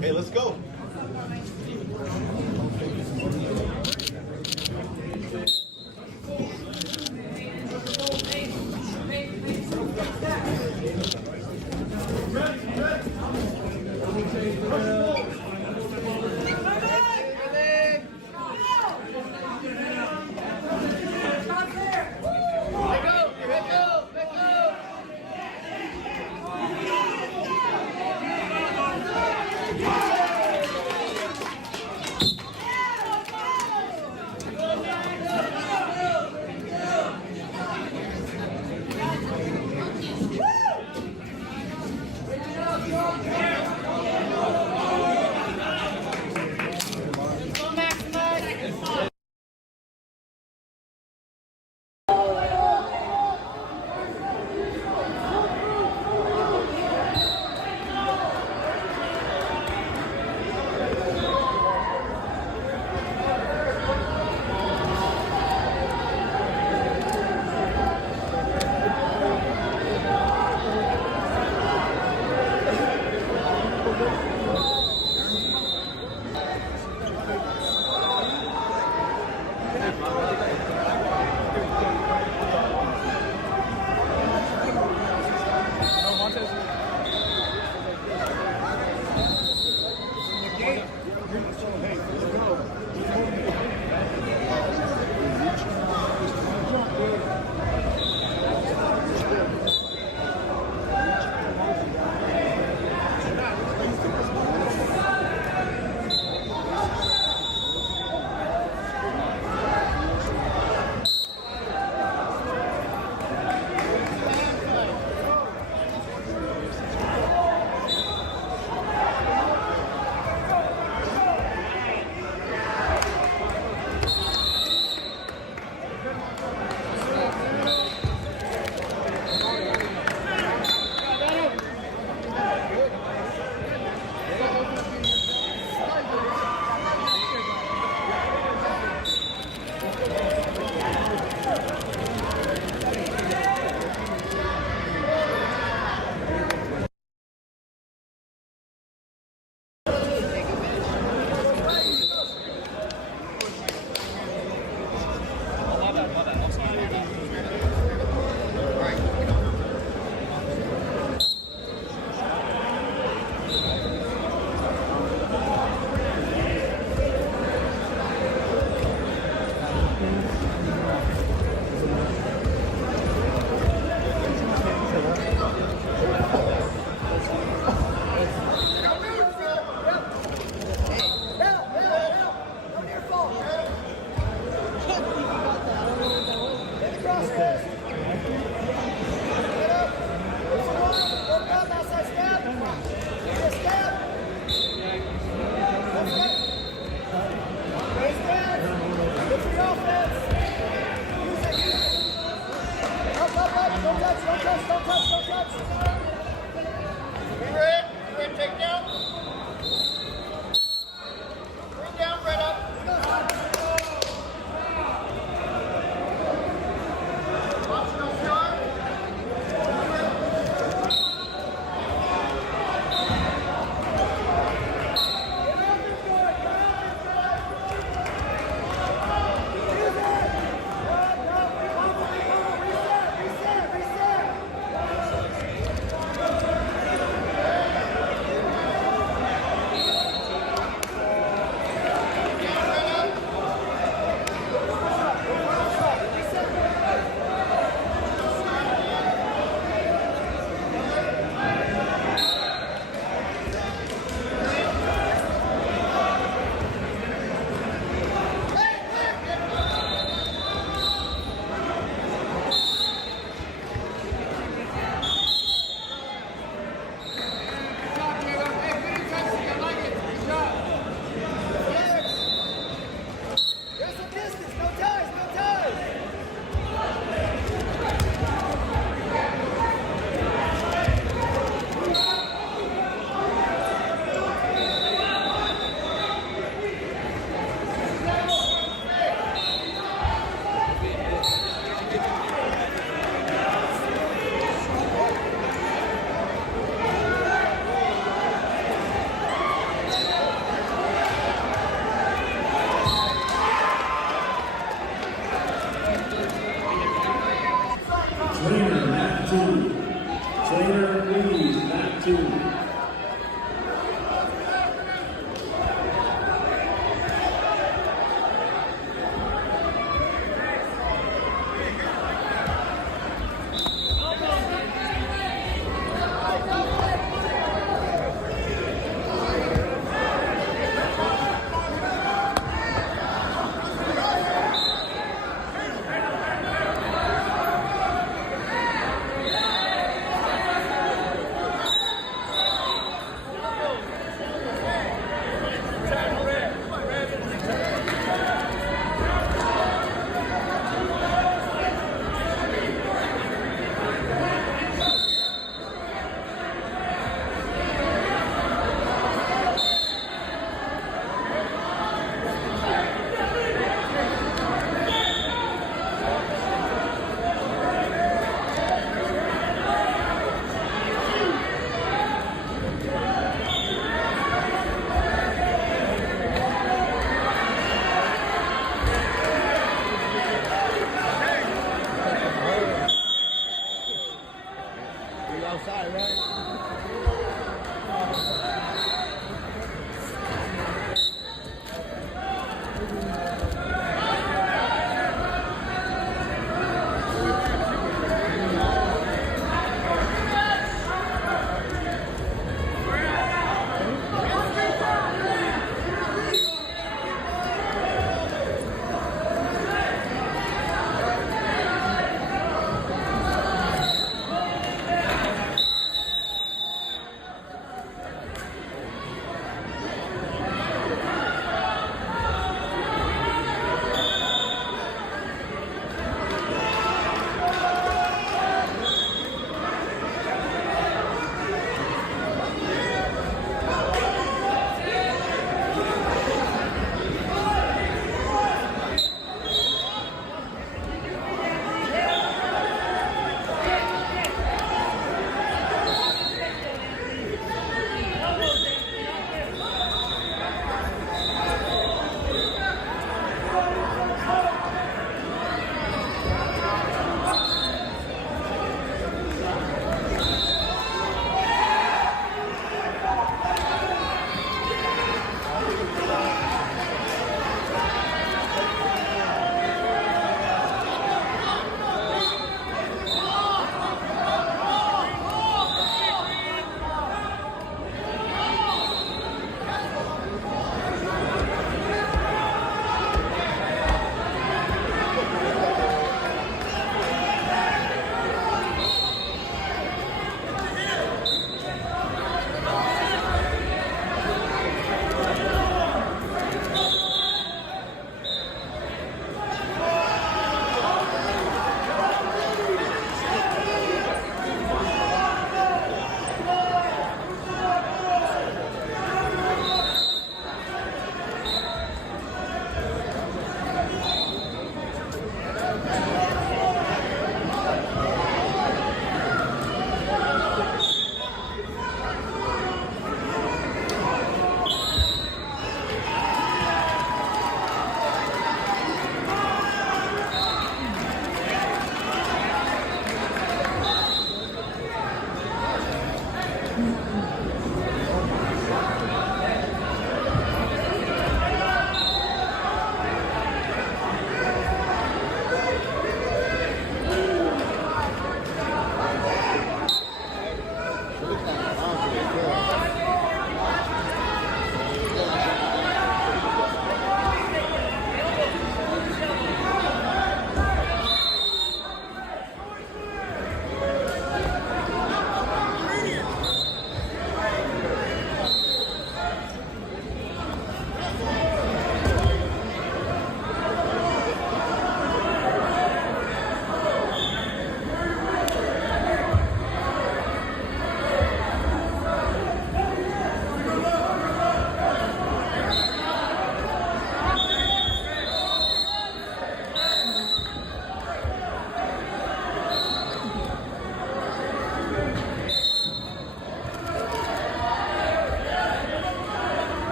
Hey, let's go.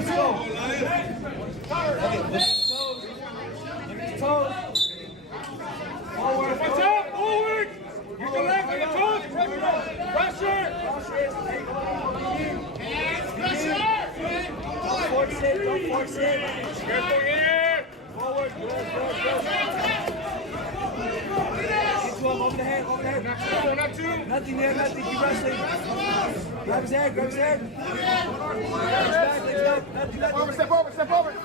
Let's go. Toes. Forward. What's up? Forward! Use the legs and the toes! Pressure! Don't force it. Don't force it. Careful here! Forward. Good. Get to him. Over the head. Not two. Nothing there. Nothing. Keep wrestling. Grab his head. Legs back. Legs up. Nothing. Step over. Get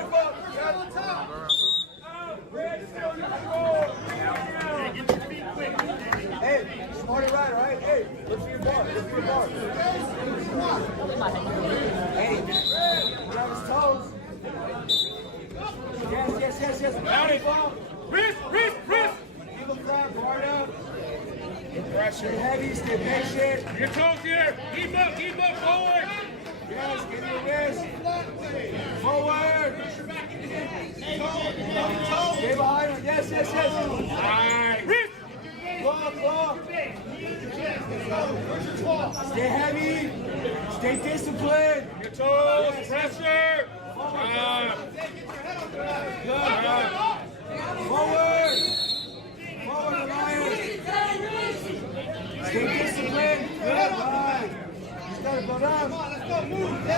him up. Get out of the top. Hey, smart and right, all right? Hey, look for your bar. Hey, grab his toes. Yes. Down it. Wrist! Keep him flat, guard up. Pressure. Stay heavy, stay patient. Your toes here. Keep up, forward. Yes, give me your wrist. Forward. Stay behind him. Yes. Alright. Wrist! Claw. Stay heavy. Stay disciplined. Your toes. Pressure. Good. Forward, Alliance. Stay disciplined. Good. Right. You gotta go down.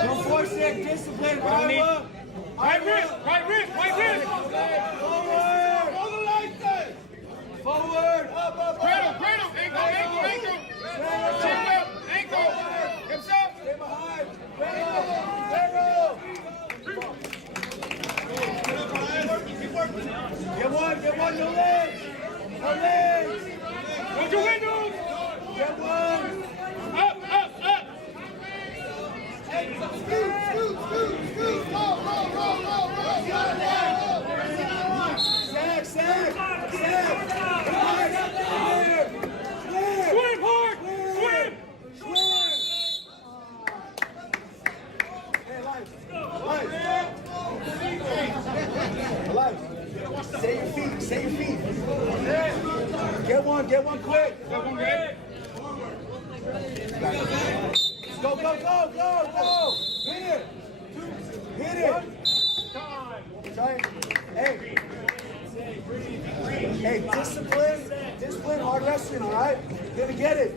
Don't force it. Discipline. Right up. Right wrist. Forward. Cradle. Ankle. Chin up. Ankle. Hips up. Stay behind. Cradle. Get one. No legs. What's your windows? Get one. Up. Sack. Swim hard. Alive. Say your feet. Get one quick. Go. Hit it. Sorry. Hey, discipline, hard wrestling, all right? You're gonna get it.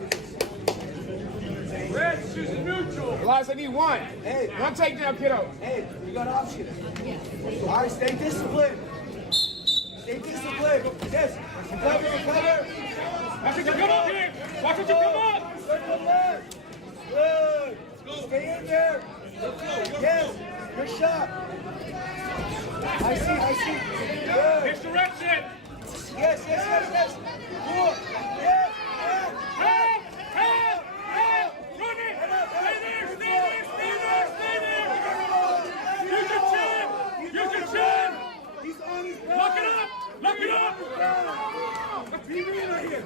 Red, choose neutral. Elias, I need one. Hey. One takedown, kiddo. Hey, you got options. All right, stay disciplined. Yes, recover. Watch it to come up here. Watch it to come up. Circle left. Good. Stay in there. Yes, good shot. I see. Good. Next direction. Yes. Cool. Yes. Help. Run it. Stay there. Use your chin. He's on his back. Lock it up. Let's be real right here.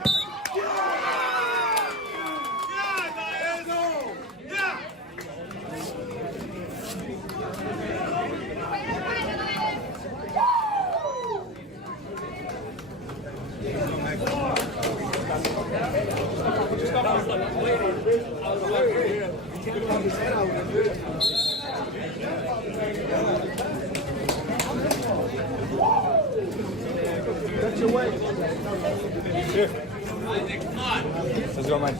That's your way. Let's go, man.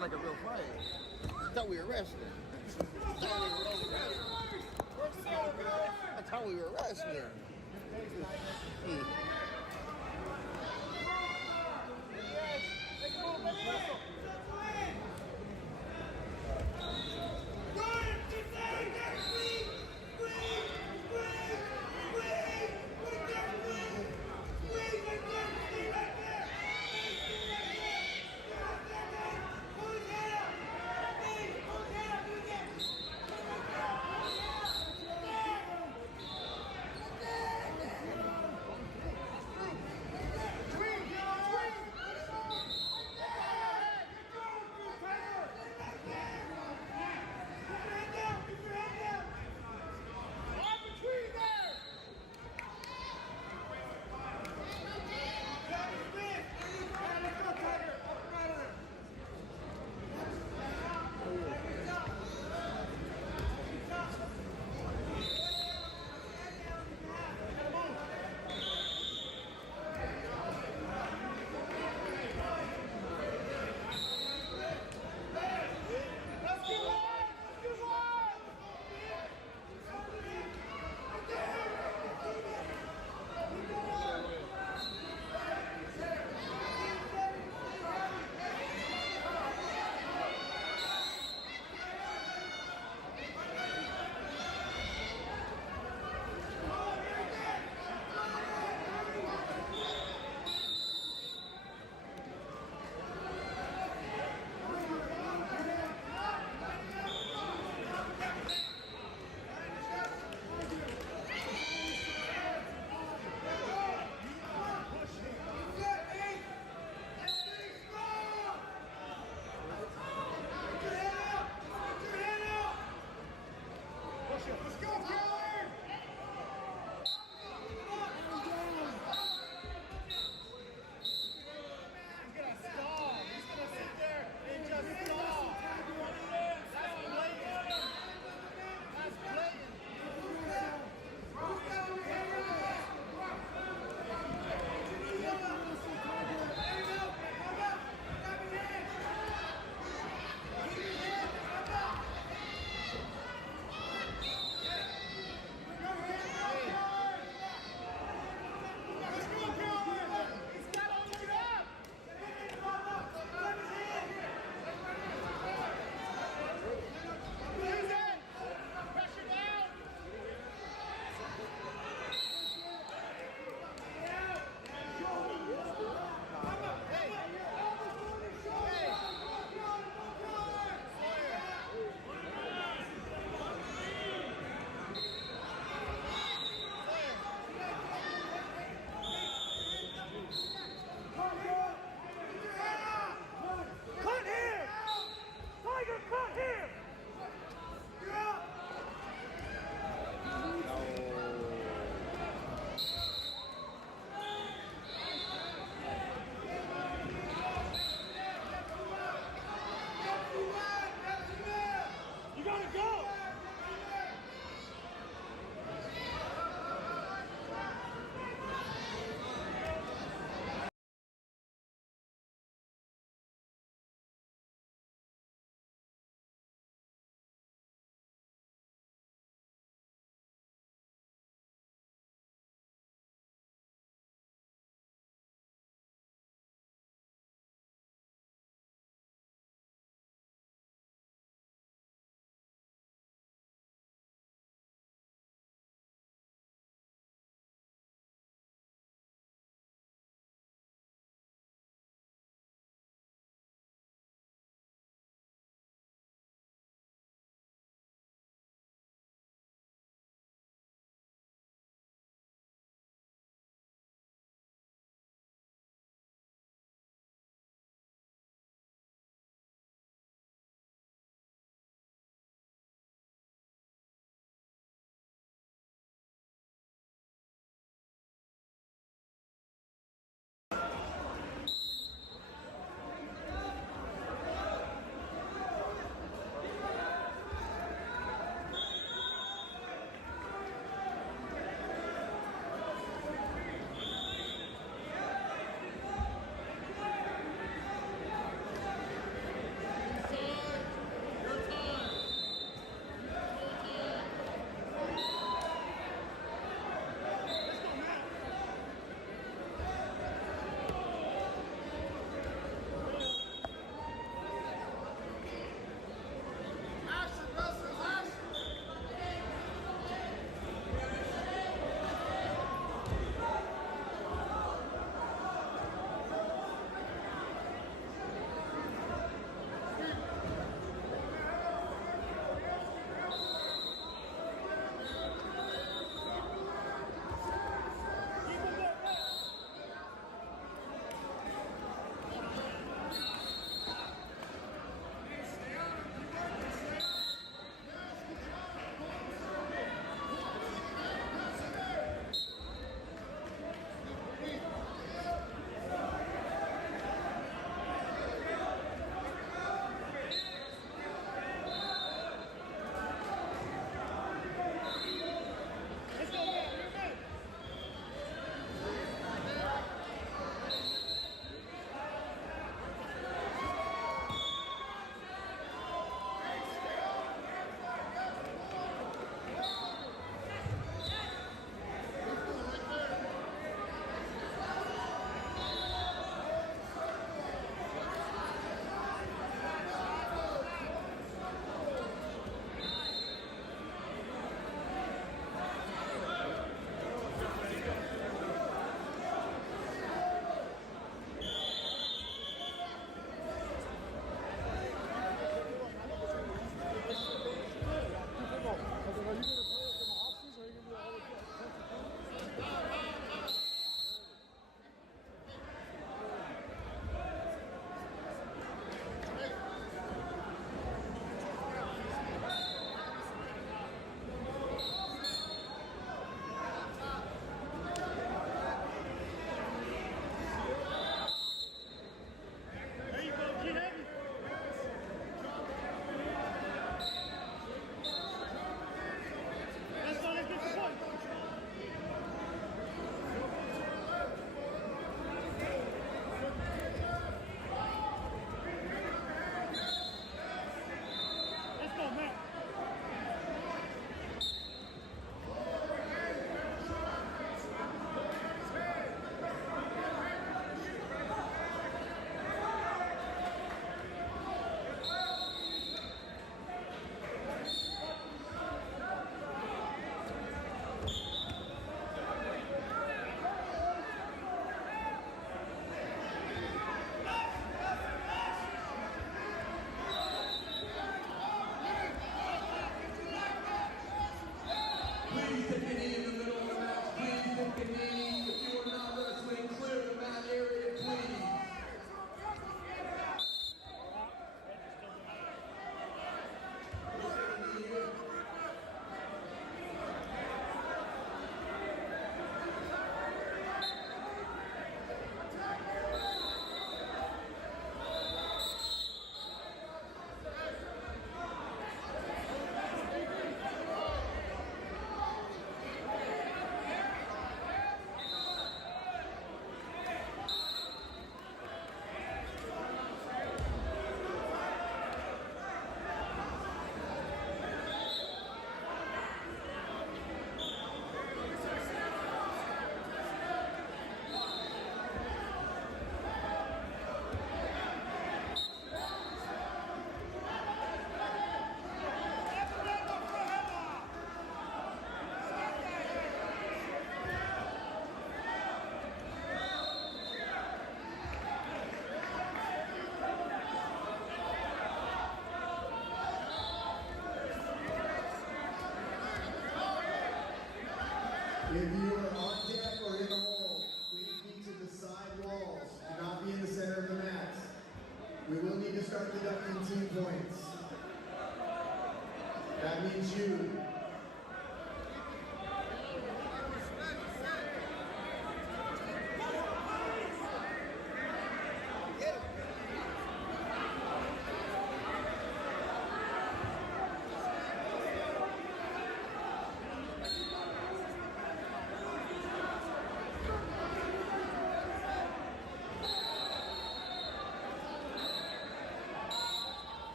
felt like a real fight. I thought we were wrestling. I thought we were wrestling.